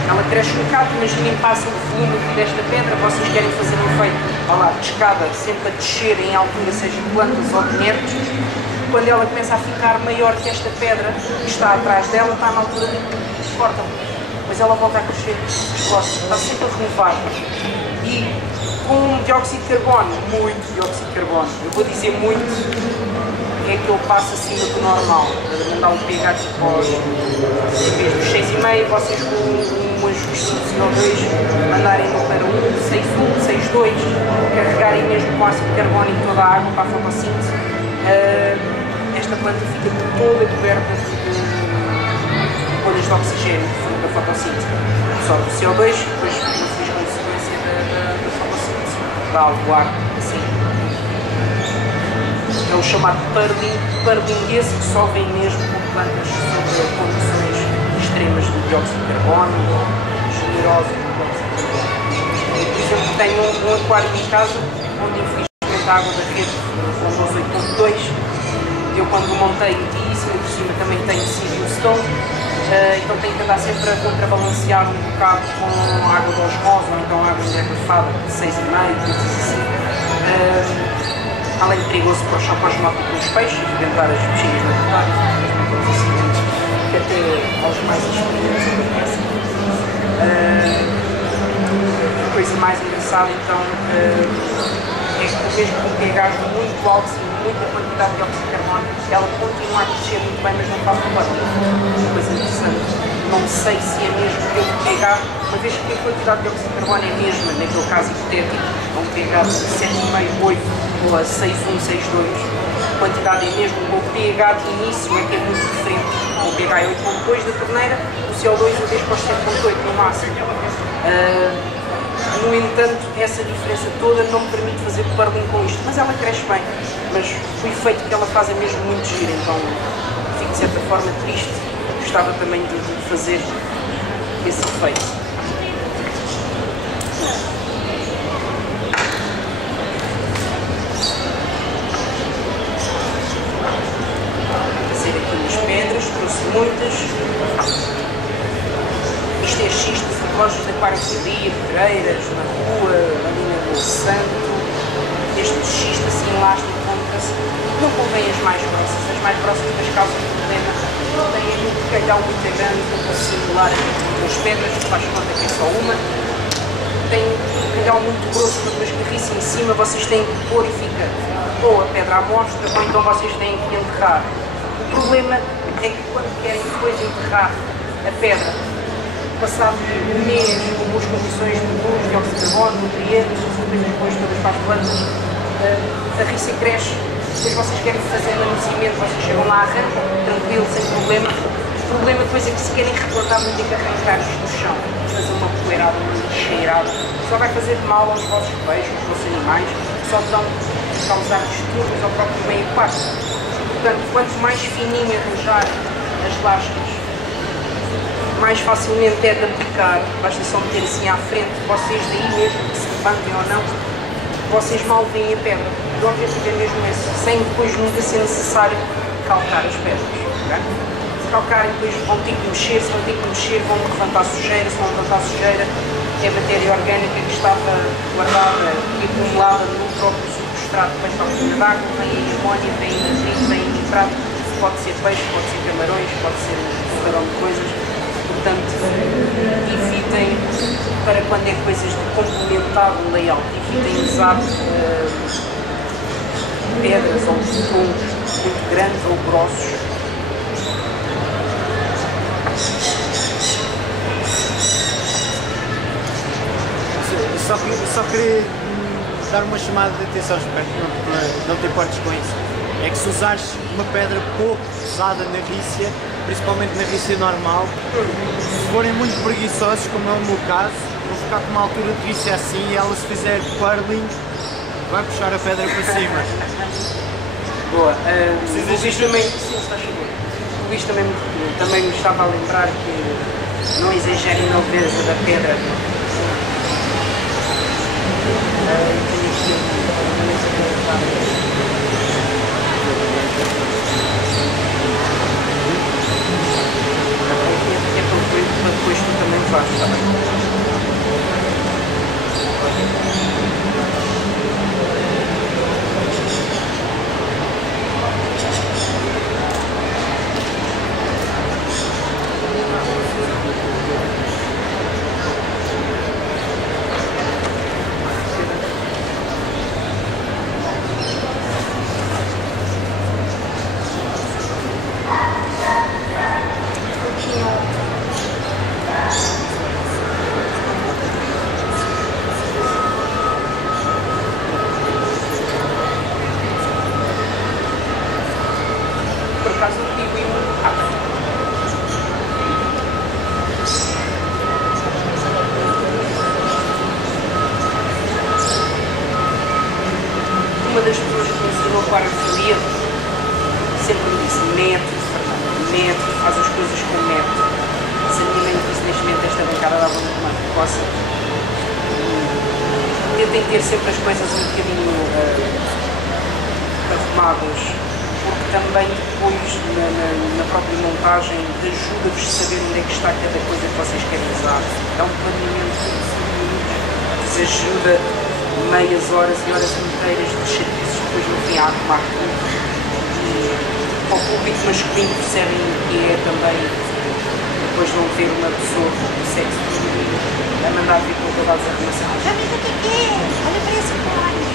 Ela cresce um bocado, imaginem, passa o volume desta pedra, vocês querem fazer um efeito, olha lá, de escada, sempre a descer em altura, seja de plantas ou de nervos. Quando ela começa a ficar maior que esta pedra que está atrás dela, está na altura de corta, mas ela volta a crescer, explode, está sempre a renovar. E com dióxido de carbono, muito dióxido de carbono, eu vou dizer muito, é que ele passa acima do normal, mandar um pH tipo aos 6,5, vocês com um ajuste de CO2 mandarem para 6,1, 6,2, carregarem mesmo com ácido carbónico toda a água para a fotossíntese, esta planta fica toda coberta de bolhas de oxigênio, fruto da fotossíntese. Só do CO2, depois vocês consequência da fotossíntese, dá algo ar assim. É o chamado parlinguês, que só vem mesmo com plantas sobre condições extremas de dióxido de carbono ou generosas de dióxido de carbono. Por exemplo, tenho um aquário em casa onde infelizmente a água da rede com 8.2. Eu quando montei meti isso, por cima também tenho Civil Stone, então tenho que andar sempre a contrabalancear um bocado com a água de osmose ou então a água de agrafada de 6,5, coisas assim. Além de perigoso para os dos peixes, inventar as bexigas naturais, os acidentes que até aos mais experientes acontecem. A coisa mais engraçada então é que mesmo com pH muito alto e muita quantidade de dióxido de carbono, ela continua a crescer muito bem, mas não faz problema. Uma coisa interessante. Não sei se é mesmo pelo pH, uma vez que a quantidade de dióxido de carbono é mesma, naquele caso hipotético, a um pH de 7,5, 8 ou a 6,1, 6,2, a quantidade é mesmo, o pH de início é que é muito diferente. O pH é 8,2 da torneira, o CO2 eu deixo para os 7,8 no máximo. No entanto, essa diferença toda não me permite fazer purling com isto, mas ela cresce bem. Mas o efeito que ela faz é mesmo muito giro, então fico de certa forma triste. Gostava também de fazer esse efeito. Trouxe muitas. Isto é xistas de lojas de aquariofilia, pedreiras, na rua, ali na Rua Santo. Este xisto assim elástico compra-se. Não convém as mais grossas. As mais grossas depois causam problema. Têm um calhau muito grande, não posso simular com as pedras, faz conta que é só uma. Tem um calhau muito grosso, com duas carriças em cima, vocês têm que pôr e fica ou a pedra à mostra, ou então vocês têm que enterrar. O problema é que quando querem depois enterrar a pedra, passado um mês com boas condições de luz, de óxido de carbono, nutrientes, coisas boas todas para as plantas, a riça cresce. Depois vocês querem fazer no cimento, vocês chegam lá, arrancam, tranquilo, sem problema. O problema depois é que se querem replantar muito tem que arrancar isto do chão, fazer uma poeirada, uma lixeirada, só vai fazer mal aos vossos peixes, aos vossos animais, só vão causar distúrbios ao próprio meio aquático. Portanto, quanto mais fininho arranjar as lascas, mais facilmente é de aplicar. Basta só meter assim à frente, vocês daí mesmo, que se levantem ou não, vocês mal veem a pedra. O objetivo é mesmo esse, sem depois nunca ser necessário calcar as pedras. Okay? Se calcarem, depois vão ter que mexer, se vão ter que mexer, vão levantar sujeira, se vão levantar sujeira, é a matéria orgânica que estava guardada e acumulada no próprio substrato, depois para a coluna d'água, vem a amónia, vem a nitrito, vem a nitrato, pode ser peixe, pode ser camarões, pode ser um carão de coisas. Portanto, evitem, para quando é coisas de complementar o layout, evitem usar pedras ou troncos muito grandes ou grossos. Só queria dar uma chamada de atenção, espero que não te importes com isso. É que se usares uma pedra pouco pesada na rícia, principalmente na rícia normal, se forem muito preguiçosos, como é o meu caso, vou ficar com uma altura de rícia assim e ela, se fizer purling, vai puxar a pedra para cima. Boa. O Luís também, sim, está chegando. O Luís também me estava a lembrar que não exagerem na leveza da pedra. Para depois tu também fazes, está bem? Uma das pessoas que me ensinou a aquariofilia sempre me disse método, método, faz as coisas com método. Se a minha mãe me disse neste momento esta bancada dava muito mais que possa. Tentem ter sempre as coisas um bocadinho arrumadas, porque também depois na própria montagem ajuda-vos a saber onde é que está cada coisa que vocês querem usar. É um planeamento de 5 minutos que vos ajuda meias horas e horas inteiras de chatices depois no fim a arrumar tudo. E ao público masculino percebem que é também depois vão ver uma pessoa do sexo feminino a mandar vir com todas as arrumações. Já viste o que é? Olha para esse cone.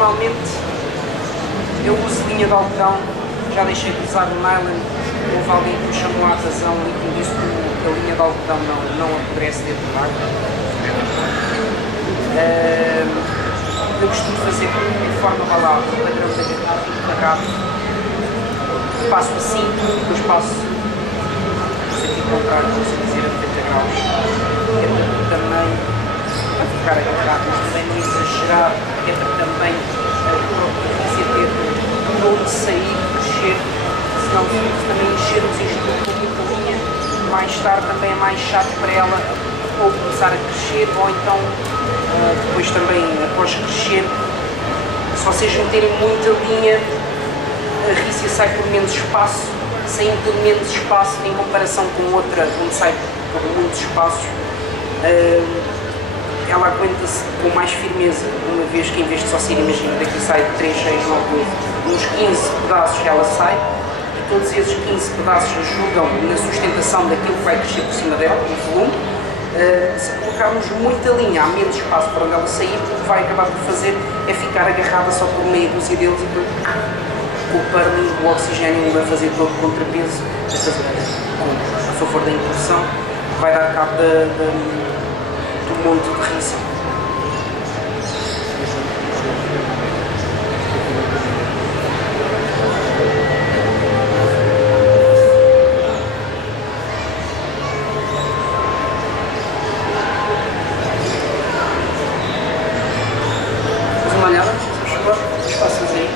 normalmente eu uso linha de algodão, já deixei de usar o nylon. Houve alguém que me chamou a atenção e que me disse que a linha de algodão não apodrece dentro da água. Eu costumo fazer de forma balada, o padrão da garrafa e da garrafa. Passo assim, depois passo aqui ao contrário, vou dizer a 90 graus. É para também a ficar agarrado, mas também não exagerar, é para também ter onde sair, crescer, senão se também enchermos isto com muita linha, mais tarde também é mais chato para ela ou começar a crescer, ou então depois também após crescer, se vocês meterem muita linha, a rícia sai por menos espaço, saindo por menos espaço em comparação com outra onde sai por muitos espaços. Ela aguenta-se com mais firmeza, uma vez que em vez de só sair, imagina, daqui sai 3, 6, 9, 8, uns 15 pedaços ela sai, e todos esses 15 pedaços ajudam na sustentação daquilo que vai crescer por cima dela, o volume. Se colocarmos muita linha, há menos espaço para onde ela sair, o que vai acabar por fazer é ficar agarrada só por meia dúzia deles e com o parling, o oxigênio vai fazer todo o contrapeso, a favor da impulsão, vai dar cabo do monte de rícia. Faz uma olhada, se favor, os passos aí.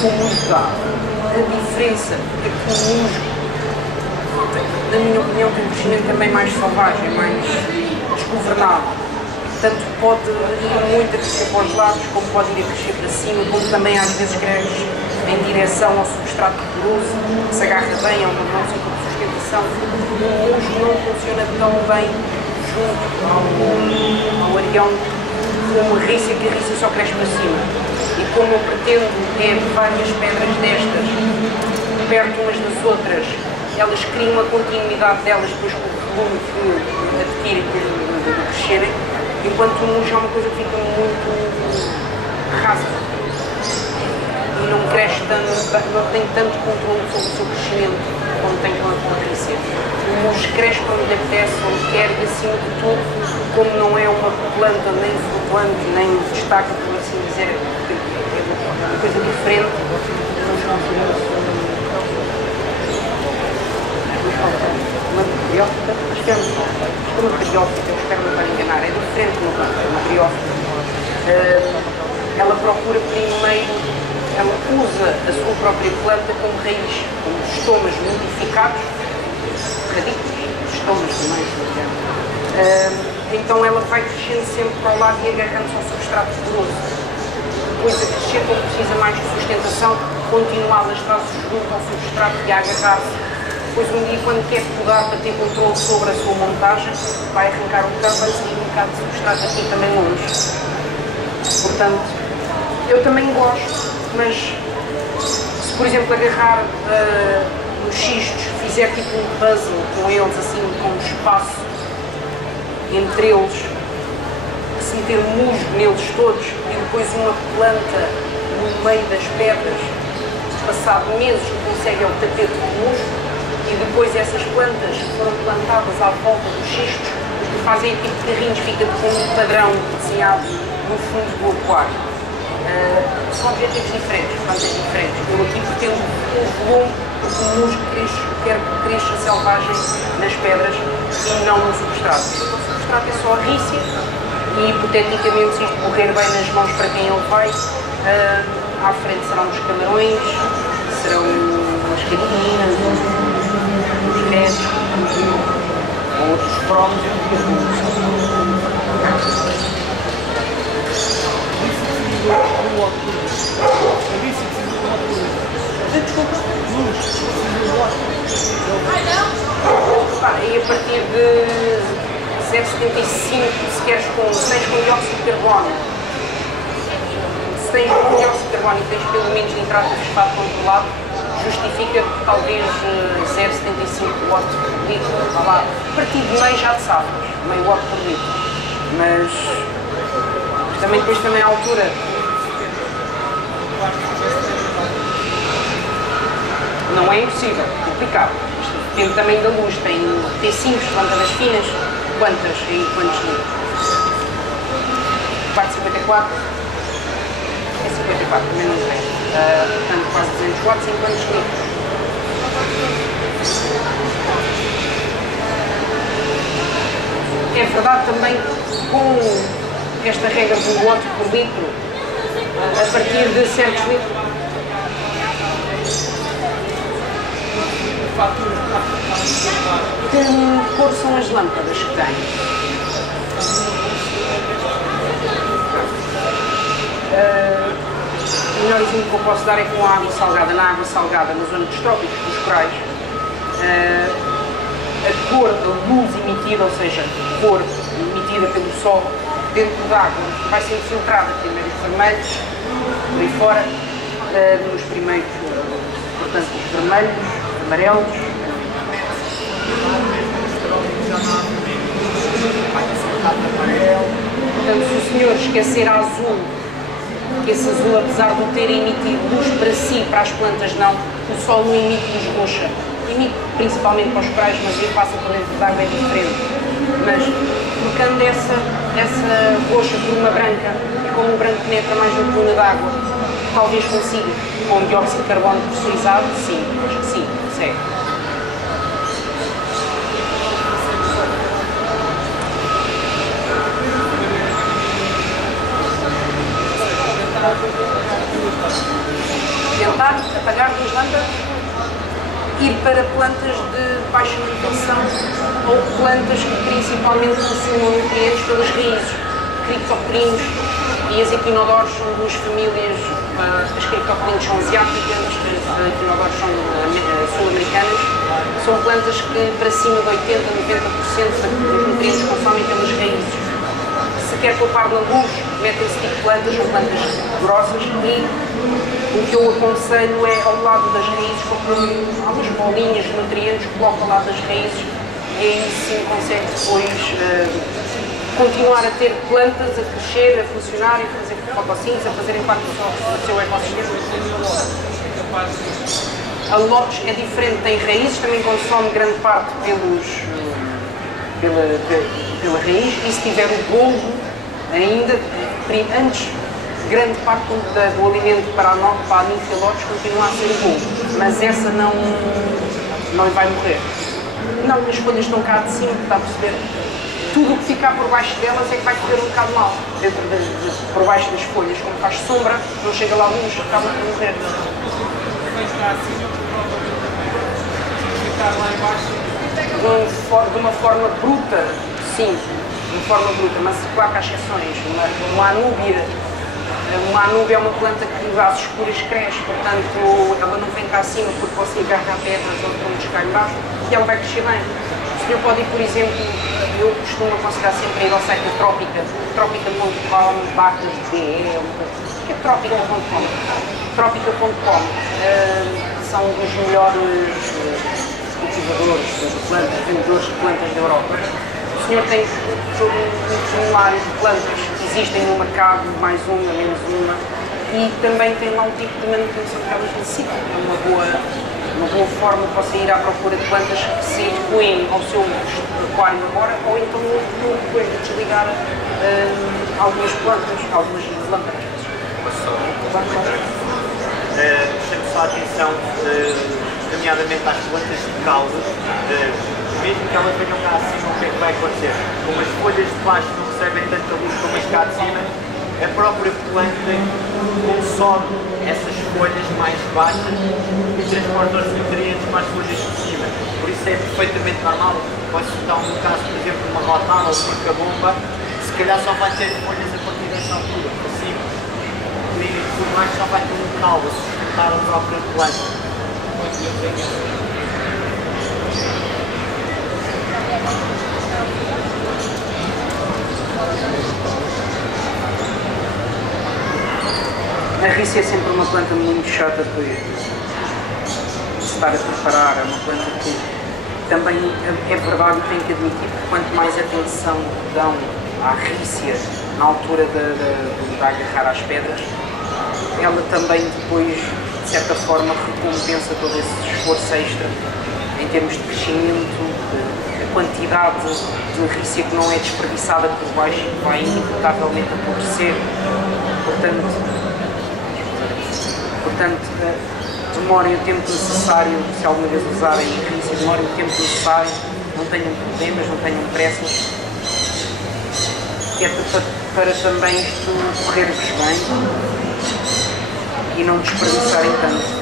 Como dá a diferença é que o musgo, na minha opinião, tem um crescimento também mais selvagem, mais desgovernado. Tanto pode ir muito a crescer para os lados, como pode ir a crescer para cima, como também às vezes cresce em direção ao substrato poroso, que se agarra bem a uma mão de sustentação. O musgo não funciona tão bem junto ao areião como a rícia, que a rícia só cresce para cima. E como eu pretendo ter várias pedras destas, perto umas das outras, elas criam a continuidade delas depois com o volume que adquirem de crescerem, enquanto o musgo é uma coisa que fica muito rasa e não cresce tanto, não tem tanto controle sobre o seu crescimento como tem com a rícia. O musgo cresce quando lhe apetece, onde quer, e acima de tudo, como não é uma planta nem flutuante, nem destaca, por assim dizer, uma coisa diferente. Uma briófita, acho que é uma briófita, eu espero não estar a enganar, é diferente de uma briófita. Ela procura primeiro, ela usa a sua própria planta como raiz, como estomas modificados, radicos, estomas também, se não me engano. Então ela vai crescendo sempre para o lado e agarrando-se ao substrato poroso. depois a crescer, quando precisa mais de sustentação, continua a lastrar-se junto ao substrato e a agarrar-se. Depois um dia, quando quer podar para ter controle sobre a sua montagem, vai arrancar um bocado, vai sair um bocado de substrato aqui também longe. Portanto, eu também gosto, mas se por exemplo agarrar nos xistos, fizer tipo um puzzle com eles, assim, com um espaço entre eles, se meter musgo neles todos e depois uma planta no meio das pedras, passado meses consegue o tapete de musgo e depois essas plantas foram plantadas à volta dos xistos, que fazem tipo de carrinhos, fica com um padrão desenhado no fundo do aquário. São objetivos diferentes, plantas diferentes. Eu aqui pretendo um volume, porque o musgo quero que cresça selvagem nas pedras e não no substrato. O substrato é só a rícia e, hipoteticamente, se isto correr bem nas mãos para quem ele vai, à frente serão os camarões, serão as caridinas, os redes, outros promos e e a partir de 0,75, se queres se tens com dióxido de carbono, se tens com dióxido de carbono e tens pelo menos nitrato de fosfato controlado, justifica talvez 0,75 watt por litro. A partir de meio já te sabes, meio watt por litro. Mas também depois também a altura. Não é impossível, é complicado. Depende também da luz, tem T5, lâmpadas finas, quantas e quantos litros? 454? É 54, menos 10. Portanto, quase 200 watts em quantos litros? É verdade também que com esta regra do watt por litro, a partir de certos litros, que cor são as lâmpadas que têm? O melhor exemplo que eu posso dar é com a água salgada. Na água salgada, na zona dos trópicos, dos corais, a cor da luz emitida, ou seja, a cor emitida pelo sol dentro da água, vai sendo filtrada primeiro os vermelhos, por aí fora, nos primeiros, portanto, os vermelhos, amarelos. Portanto, se o senhor esquecer azul, que esse azul, apesar de ter emitido luz para si, para as plantas não, o sol não emite luz roxa, emite principalmente para os corais, mas ele passa por dentro da água, é diferente. Mas trocando essa roxa por uma branca, e como o branco penetra mais na coluna d'água, talvez consiga, com dióxido de carbono pressurizado, sim, acho que sim, consegue. Tentar apagar duas lâmpadas, ir para plantas de baixa manutenção ou plantas que principalmente consumam nutrientes pelas raízes, criptoprinos e as equinodores são duas famílias, as criptoprinos são asiáticas, as equinodores são sul-americanas, são plantas que para cima de 80-90% dos nutrientes consomem pelas raízes. Se quer poupar na luz, mete esse tipo de plantas, são plantas grossas, e o que eu aconselho é ao lado das raízes, porque há umas bolinhas de nutrientes, coloca ao lado das raízes e aí sim consegue depois continuar a ter plantas a crescer, a funcionar e a fazer fotossíntese, a fazerem parte do seu ecossistema. A lótus é diferente, tem raízes, também consome grande parte pela raiz, e se tiver o bulbo ainda, antes, grande parte do alimento para a Nymphia lotus continua a ser o bulbo, mas essa não lhe vai morrer. Não, as folhas estão cá de cima, está a perceber? Tudo o que ficar por baixo delas é que vai correr um bocado mal, por baixo das folhas, como faz sombra, não chega lá a luz, acaba por morrer. De uma forma bruta, sim, de uma forma bruta, mas claro que há exceções. Uma anúbia Uma anúbia é uma planta que às escuras cresce, portanto ela não vem cá acima porque você agarra pedras ou estão buscar embaixo e ela vai crescer bem. O senhor pode ir, por exemplo, eu costumo aconselhar sempre a ir ao site da Trópica, trópica.com/de, que é trópica.com. Trópica.com são os melhores cultivadores de plantas, vendedores de plantas da Europa. O senhor tem todo um formulário de plantas que existem no mercado, mais uma, menos uma, e também tem lá um tipo de manutenção que elas necessitam. É uma boa forma de você ir à procura de plantas que se adequem ao seu aquário agora, ou então depois de desligar algumas plantas, algumas lâmpadas. Chamo só a atenção, nomeadamente às plantas de caldo, mesmo que elas venham cá acima, o que é que vai acontecer? Como as folhas de baixo não recebem tanta luz como as cá de cima, a própria planta consome essas folhas mais baixas e transporta os nutrientes para as folhas de cima. Por isso é perfeitamente normal. Posso citar um caso, por exemplo, de uma rotana ou de uma bomba, se calhar só vai ter folhas a partir dessa altura, por cima. E por baixo só vai ter um caldo a sustentar a própria planta. A rícia é sempre uma planta muito chata de estar a preparar, é uma planta que também é verdade e tenho que admitir que quanto mais atenção dão à rícia na altura de agarrar às pedras, ela também depois, de certa forma, recompensa todo esse esforço extra em termos de crescimento, a quantidade de rícia que não é desperdiçada por baixo e que vai inevitavelmente apodrecer. Portanto, demorem o tempo necessário, se alguma vez usarem rícia, demorem o tempo necessário, não tenham problemas, não tenham pressas, que é para também isto correr-vos bem e não desperdiçarem tanto.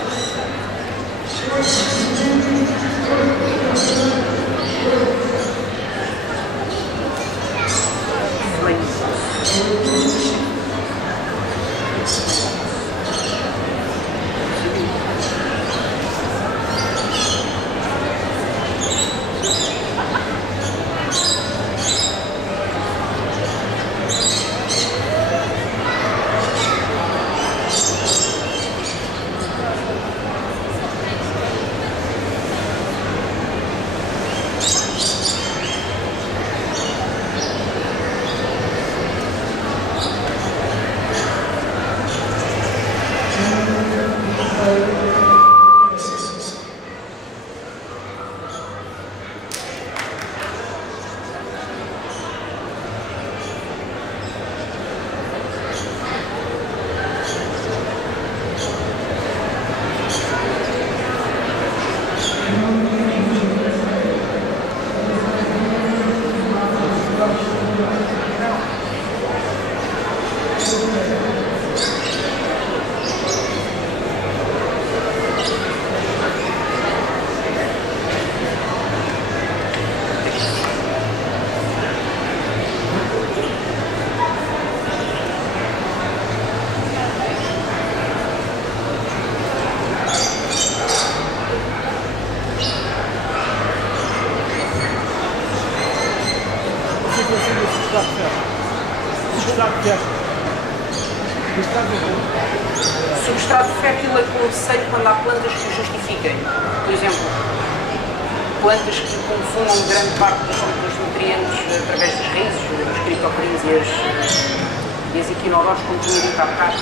Substrato fértil aconselho quando há plantas que o justifiquem. Por exemplo, plantas que consumam grande parte dos nutrientes através das raízes, os criptoprins e as equinodores, como tinha dito há bocado.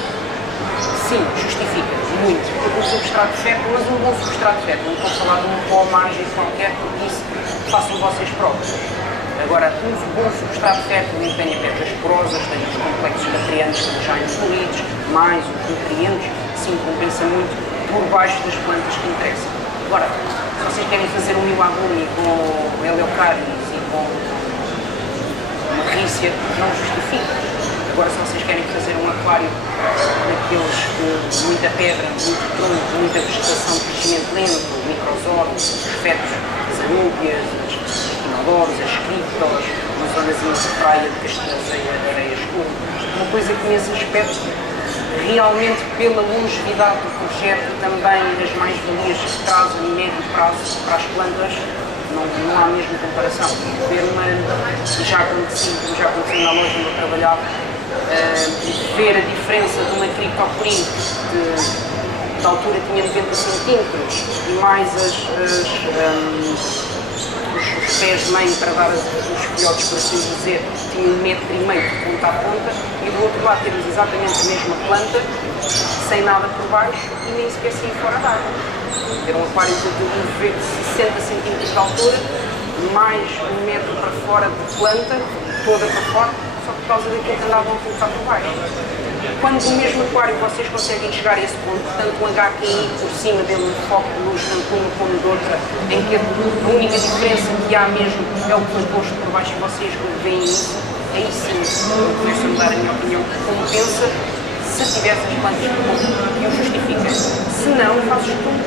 Sim, justifica, muito. Um substrato fértil, mas um bom substrato fértil. Não estou a falar de um pó mágico qualquer, porque isso façam vocês próprios. Agora, use um bom substrato fértil e tenha pedras porosas, tenha os complexos nutrientes que já incluídos, mais os nutrientes, sim, compensa muito por baixo das plantas que interessam. Agora, se vocês querem fazer um milagre com eleocários e com uma rícia, não justifica. Agora, se vocês querem fazer um aquário daqueles de muita pedra, muito tronco, muita vegetação de crescimento lento, microzoos, os fetos, as anúbias, as equinodores, as criptos, uma zonazinha de praia de castanhas, areia escura. Uma coisa que nesse aspecto realmente pela longevidade do projeto e também das mais-valias que traz a médio prazo para as plantas, não há mesmo comparação. Já aconteceu na loja onde eu trabalhava, ver a diferença de uma criptocorin de altura tinha 90 centímetros e mais os pés de mãe para dar os filhotes, por assim dizer, tinha 1,5 metro de ponta a ponta, e do outro lado temos exatamente a mesma planta, sem nada por baixo e nem sequer sair fora d'água. Era um aquário de 60 centímetros de altura, mais 1 metro para fora de planta, toda para fora, só por causa daquilo que andavam a colocar por baixo. Quando no mesmo aquário vocês conseguem chegar a esse ponto, tanto um HQI por cima dele, um foco de luz, tanto uma como de outra, em que a única diferença que há mesmo é o composto por baixo e vocês veem isso, aí sim eu começo a mudar a minha opinião, que compensa se tivesse as plantas que o justificam. Se não, fazes tudo.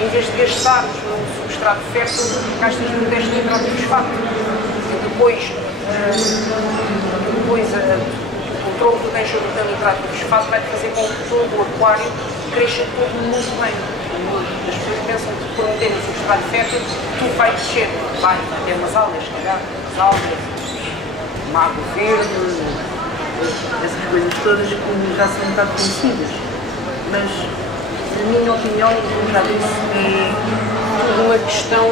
Em vez de gastares num substrato fértil, gastas no teste de nitrato de fosfato. E depois o controle que tu tens sobre o teu nitrato de fosfato vai fazer com que todo o aquário cresça todo muito bem. As pessoas pensam que por meter no substrato fértil tudo vai crescer. Vai ter umas algas, as algas, uma água verde, essas coisas todas que já são um bocado conhecidas. Mas, na minha opinião, como já disse, é tudo uma questão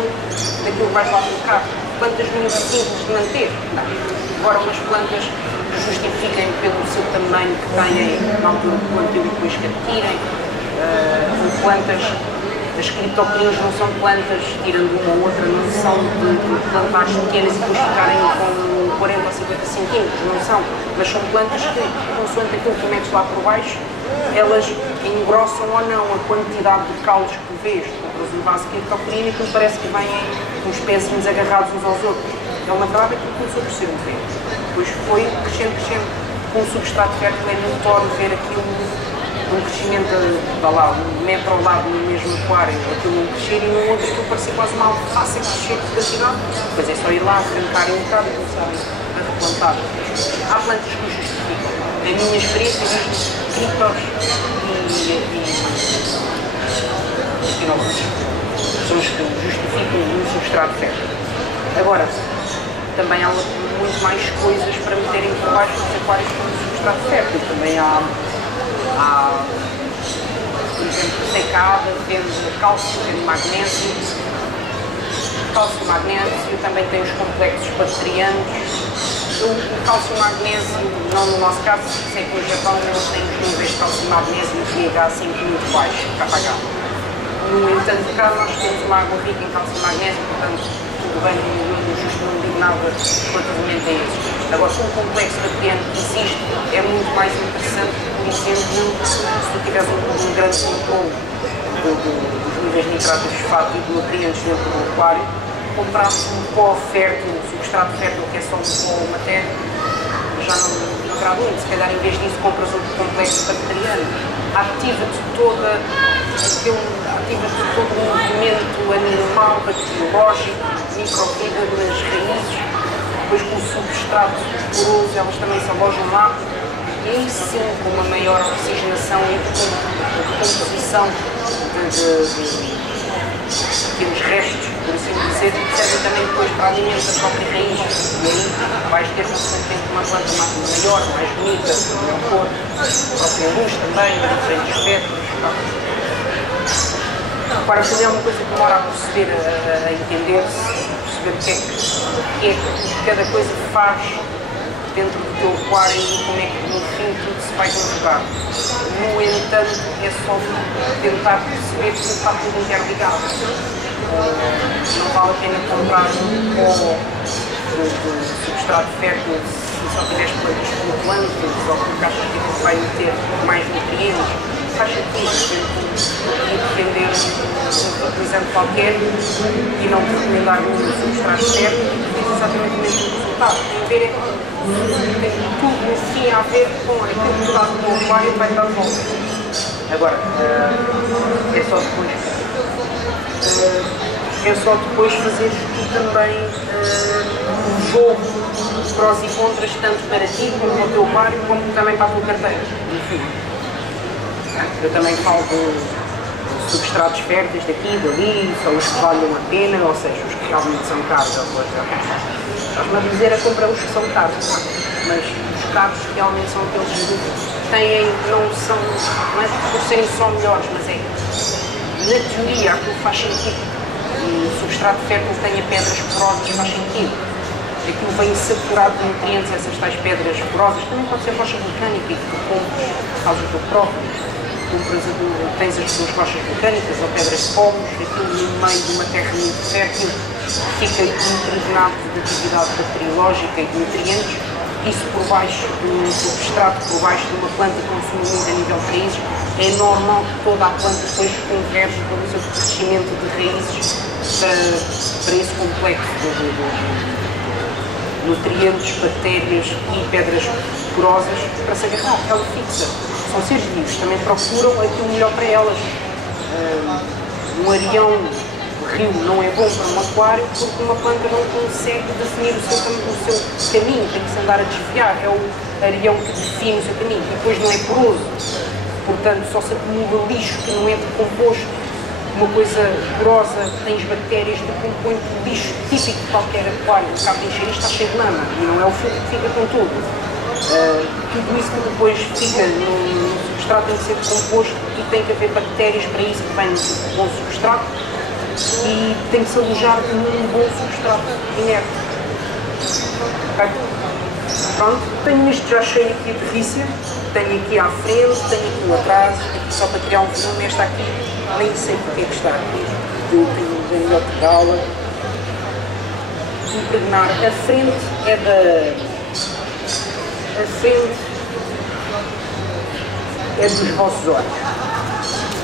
daquilo que vais lá colocar. Plantas muito simples de manter, não. Agora umas plantas que justifiquem pelo seu tamanho que têm na altura do plantio e depois que adquirem, plantas, as criptocoríneas não são plantas, tirando uma ou outra, não são de plantas pequenas e depois ficarem com 40 ou 50 centímetros, não são, mas são plantas que, consoante aquilo que metes lá por baixo, elas engrossam ou não a quantidade de caules que tu vês. Tu compras um vaso de criptocorina e que me parece que vêm uns pezinhos agarrados uns aos outros. Na verdade, aquilo começou por ser um vento. Depois foi crescendo. Com o substrato fértil é notório ver aquilo um crescimento, lá, 1 metro ao lado no mesmo aquário, aquilo um crescer e no outro aquilo parecia quase uma alface a crescer da cidade. Depois é só ir lá, arrancarem um bocado e começarem a replantar. Há plantas que justificam. Na minha experiência, existem criptos e espinófilos. São os que justificam um substrato fértil. Agora, também há muito mais coisas para meterem por baixo dos aquários com o substrato fértil. Também há, por exemplo, secada, vende cálcio, vende magnésio. Cálcio e magnésio, também tem os complexos bacterianos. O cálcio e magnésio, não no nosso caso, sei que no Japão eles têm os níveis de cálcio e magnésio e pH sempre muito baixo, KH. No entanto, cá nós temos uma água rica em cálcio e magnésio, portanto, tudo bem, não justo, não digo nada relativamente a esses. Agora, se um complexo bacteriano que existe, é muito mais interessante, por exemplo, se tu tiveres um grande controle dos níveis de nitrato de fosfato e de nutrientes dentro do aquário, comprar-se um pó fértil, um substrato fértil que é só um pó matéria, já não terá muito. Se calhar, em vez disso, compras outro complexo bacteriano. Ativa-te todo um movimento animal, bacteriológico, microvida nas raízes, depois com o substrato poroso elas também se alojam lá, e aí sim, com uma maior oxigenação e composição pelos restos, por assim dizer, que servem também depois para alimentar a própria raiz. E aí vais ter uma planta maior, mais bonita, melhor cor, a própria luz também, diferentes espectros. Agora, também é uma coisa que demora a perceber, a entender-se, perceber o que é que cada coisa faz dentro do teu aquário e como é que no fim tudo se vai conjugar. No entanto, é só tentar perceber que está tudo interligado. Não vale a pena comprar um pó de substrato fértil se só tiveres plantas flutuantes ou porque achas que aquilo vai meter mais nutrientes. Faz sentido defender um fertilizante qualquer e não te recomendar nenhum substrato fértil e tu tens exatamente o mesmo resultado. Tem tudo no fim a ver com aquilo que tu dás no teu aquário e vai dar volta. Agora, é só depois fazeres tu também um jogo de prós e contras, tanto para ti, como para o teu aquário, como também para a tua carteira. Enfim, Eu também falo de substratos férteis daqui, dali, são os que valem a pena, ou seja, os que realmente são caros. Estás-me a dizer a comprar os que são caros, mas os caros realmente são aqueles que têm, não é por serem só melhores, mas é, na teoria, aquilo faz sentido. E o substrato fértil tenha pedras porosas, faz sentido. Aquilo vem saturado de nutrientes, essas tais pedras porosas, também pode ser rocha vulcânica e que tu compras, fazes o teu próprio. Tens as tuas rochas vulcânicas ou pedras de pomos, aquilo no meio de uma terra muito fértil, fica impregnado de atividade bacteriológica e de nutrientes. Isso por baixo do substrato, por baixo de uma planta que consome muito a nível de raízes, é normal que toda a planta depois converge para o seu crescimento de raízes para esse complexo de nutrientes, bactérias e pedras porosas para se agarrar. Ela fixa. São seres vivos, também procuram aquilo melhor para elas. Um areião rio não é bom para um aquário porque uma planta não consegue definir o seu caminho, tem que se andar a desviar. É o areião que define o seu caminho e depois não é poroso. Portanto, só se acumula lixo que não é decomposto. Uma coisa porosa, tens bactérias, decompõe lixo típico de qualquer aquário. O cabo de encher isto está cheio de lama e não é o filtro que fica com tudo. Tudo isso que depois fica no substrato tem que ser decomposto e tem que haver bactérias para isso que vem do bom substrato e tem que se alojar num bom substrato inerte. Okay? Pronto, tenho isto já cheio aqui de rícia, tenho aqui à frente, tenho aqui atrás, aqui só para criar um volume, esta aqui nem sei porque é que está aqui, eu tenho melhor de gala. Impregnar, a frente é da... A frente é dos vossos olhos,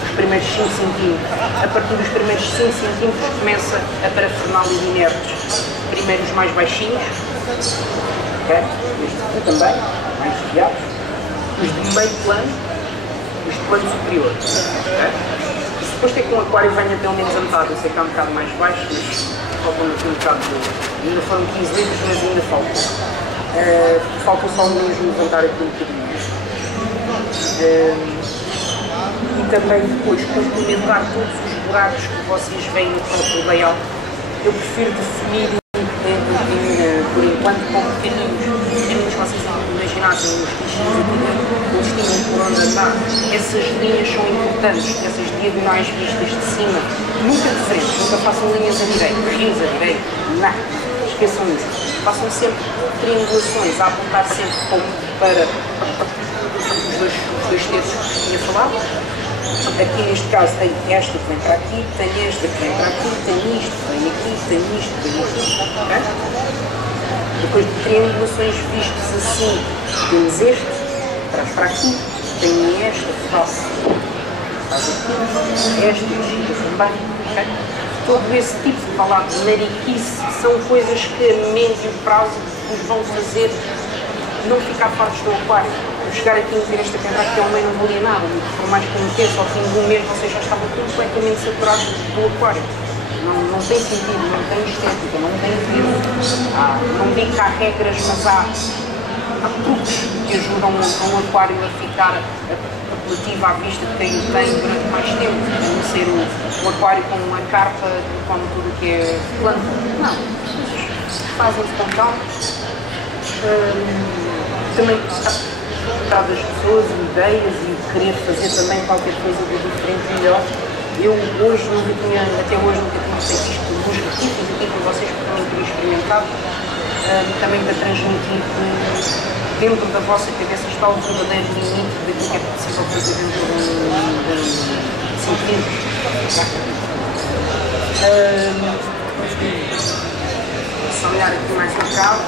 os primeiros 5 centímetros. A partir dos primeiros 5 centímetros começa a parafernália de inertes. Primeiro os mais baixinhos, okay? Este aqui também, mais desviados. Os de meio plano, os de plano superior. Okay? E depois tem que um aquário venha pelo menos a metade, eu sei que há um bocado mais baixo, mas faltam aqui um bocado de... Ainda foram 15 litros, mas ainda faltam. Falta só mesmo levantar aqui um bocadinho. E também depois complementar todos os buracos que vocês veem no próprio layout. Eu prefiro definir por enquanto com pequeninos, vocês imaginassem os bichinhos aqui, eles tinham por onde andar. Essas linhas são importantes, essas diagonais vistas de cima, nunca de frente, nunca façam linhas a direita, rios a direita, nada, esqueçam isso. Façam sempre triangulações, a apontar sempre para os dois terços que tinha falado. Aqui neste caso tem esta que vem para aqui, tem esta que vem para aqui, tem isto, vem aqui, tem isto, vem aqui. Okay? Depois de triangulações vistas assim, temos este, traz para aqui, tem esta que faz aqui, esta que também. Okay? Todo esse tipo de palavras de mariquice são coisas que a médio prazo vos vão fazer não ficar fartos do aquário. Chegar aqui e ter esta pedra aqui ao meio não valia nada, por mais que um terço ao fim de um mês vocês já estavam completamente saturados do aquário. Não tem sentido, não tem estética, não tem vida. Não digo que há regras, mas há truques que ajudam um aquário a ficar apelativo à vista de quem o tem durante mais tempo, não ser um aquário com uma carpa que come tudo o que é planta. Não, fazem-se com calma. Também tratar das pessoas, ideias e querer fazer também qualquer coisa de diferente melhor. Eu hoje até hoje nunca tinha feito isto nos requisitos aqui com vocês, porque também queria experimentar, também para transmitir que dentro da vossa cabeça está o verdadeiro limite daquilo que é possível fazer dentro de 5 minutos. Só olhar aqui mais um bocado.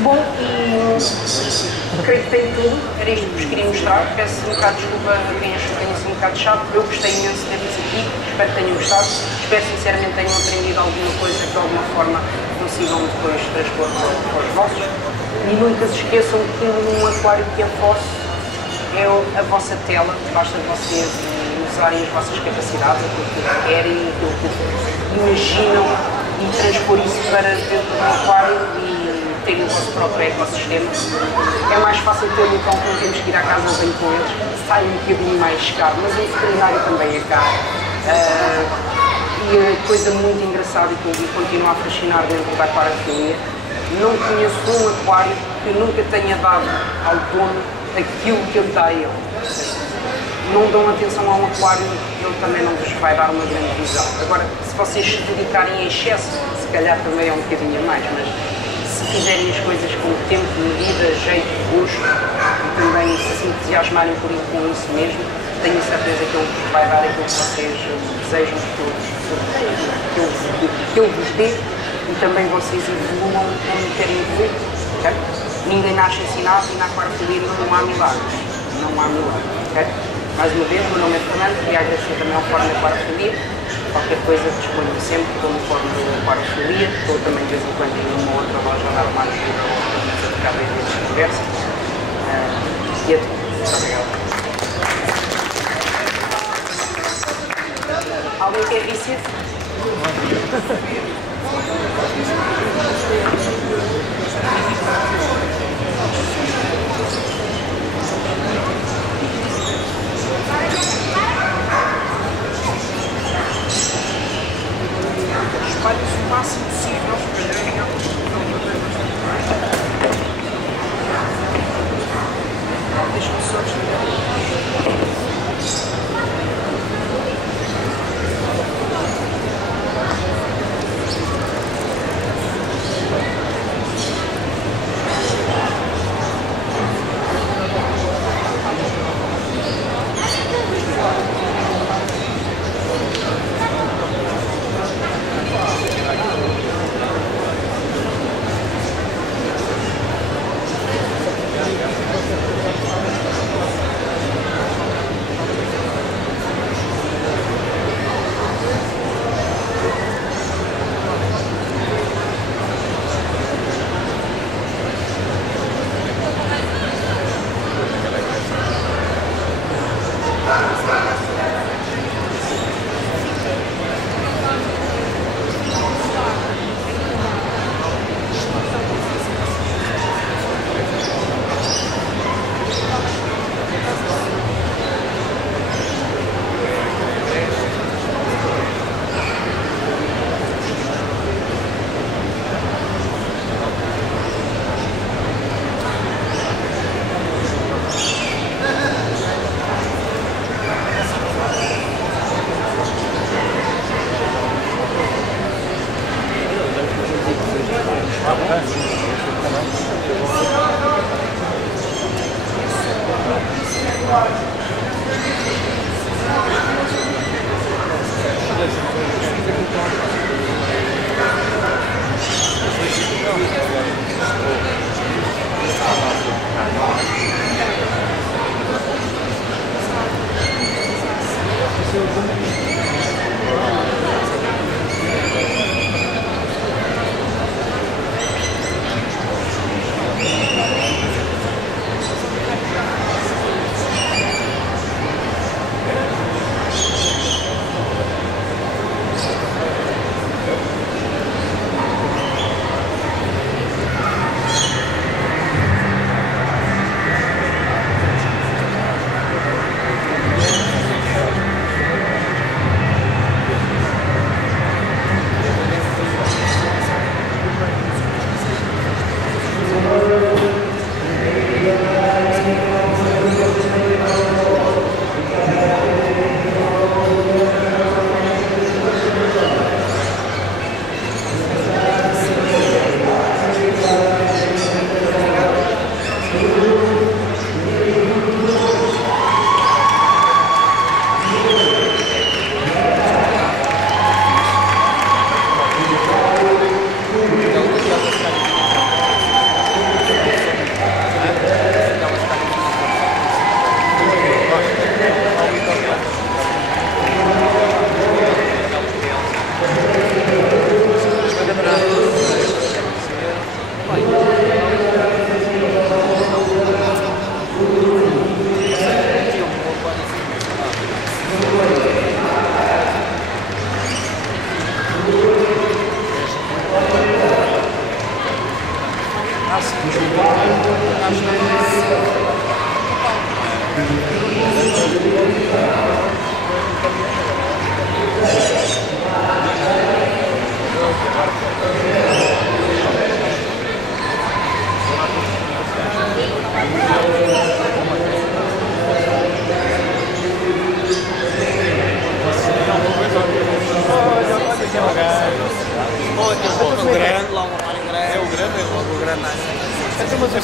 Bom, e creio que tem tudo, era isto que vos queria mostrar. peço um bocado de desculpa a quem achou que tenha sido um bocado chato. Eu gostei imenso de ter visto aqui, espero que tenham gostado, espero sinceramente que tenham aprendido alguma coisa que de alguma forma consigam depois transpor para os vossos. E nunca se esqueçam que num aquário que é vosso, é a vossa tela, basta de vocês usarem as vossas capacidades, aquilo que querem, aquilo que imaginam e transpor isso para dentro do aquário e terem o vosso próprio ecossistema. É mais fácil ter um cão que não temos que ir à casa de banho com eles, sai um bocadinho mais caro, mas o veterinário também é caro. E a coisa muito engraçada e que me continua a fascinar dentro da aquariofilia, não conheço um aquário que nunca tenha dado ao dono aquilo que ele dá a ele. Não dão atenção a um aquário, ele também não vos vai dar uma grande visão. Agora, se vocês se dedicarem em excesso, se calhar também é um bocadinho a mais, mas se fizerem as coisas com tempo, medida, jeito, gosto e também se entusiasmarem com isso mesmo, tenho certeza que ele vos vai dar aquilo que vocês desejam que ele vos dê e também vocês evoluam como querem evoluir. Okay? Ninguém nasce ensinado e na aquariofilia não há milagres. Não há milagres. Okay? Mais uma vez, meu nome é Fernando, queria agradecer também ao Fórum da Aquariofilia. Qualquer coisa disponho sempre, estou no Fórum da Aquariofilia, estou também de vez em quando em uma outra loja a dar uma ajuda ou a trocar vezes de conversa. E a todos. Muito obrigado. Alguém quer visita? Espalhe-se o máximo possível, deixa-me só desligar.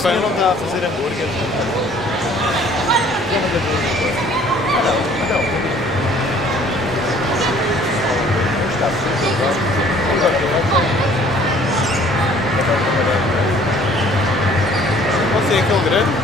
senhor não está a fazer hambúrguer. Você é aquele grande?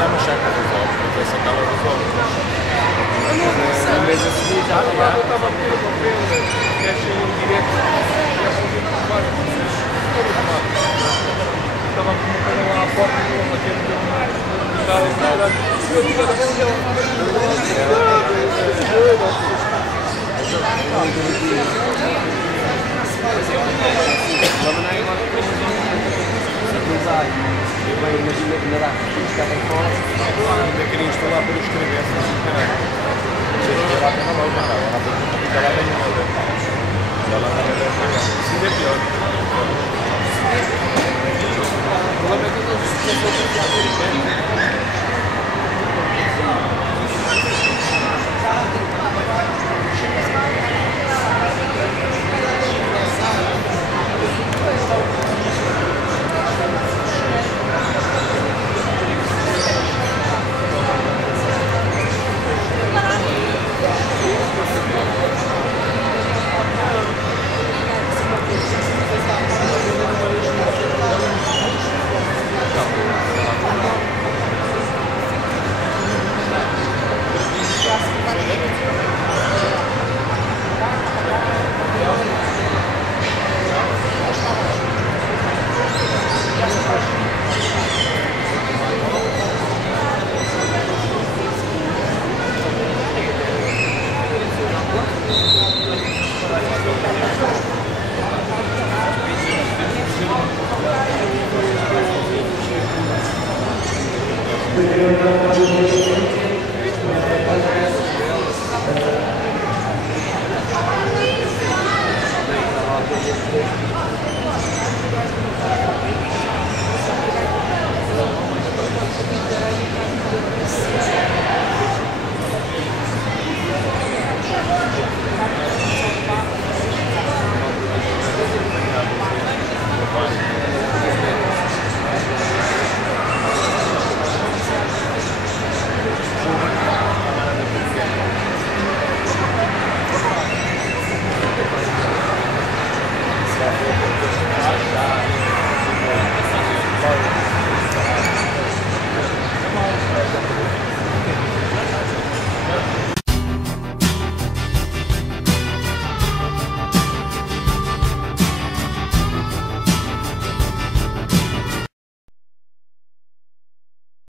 É uma chácara dos ovos, mas essa cala dos ovos. No mês a seguir já eu estava a ver uma venda, fecha em direto, estava com uma coisa lá à porta e uma quer ter uma nada. Eu digo a venda imagina que ainda dá que ficava fora. Ainda queria instalar para escrever, se não caralho. Se eu lá para logo, lá para ficar lá bem nada. Já lá na verdade, se ainda é pior. O problema é que eu estou a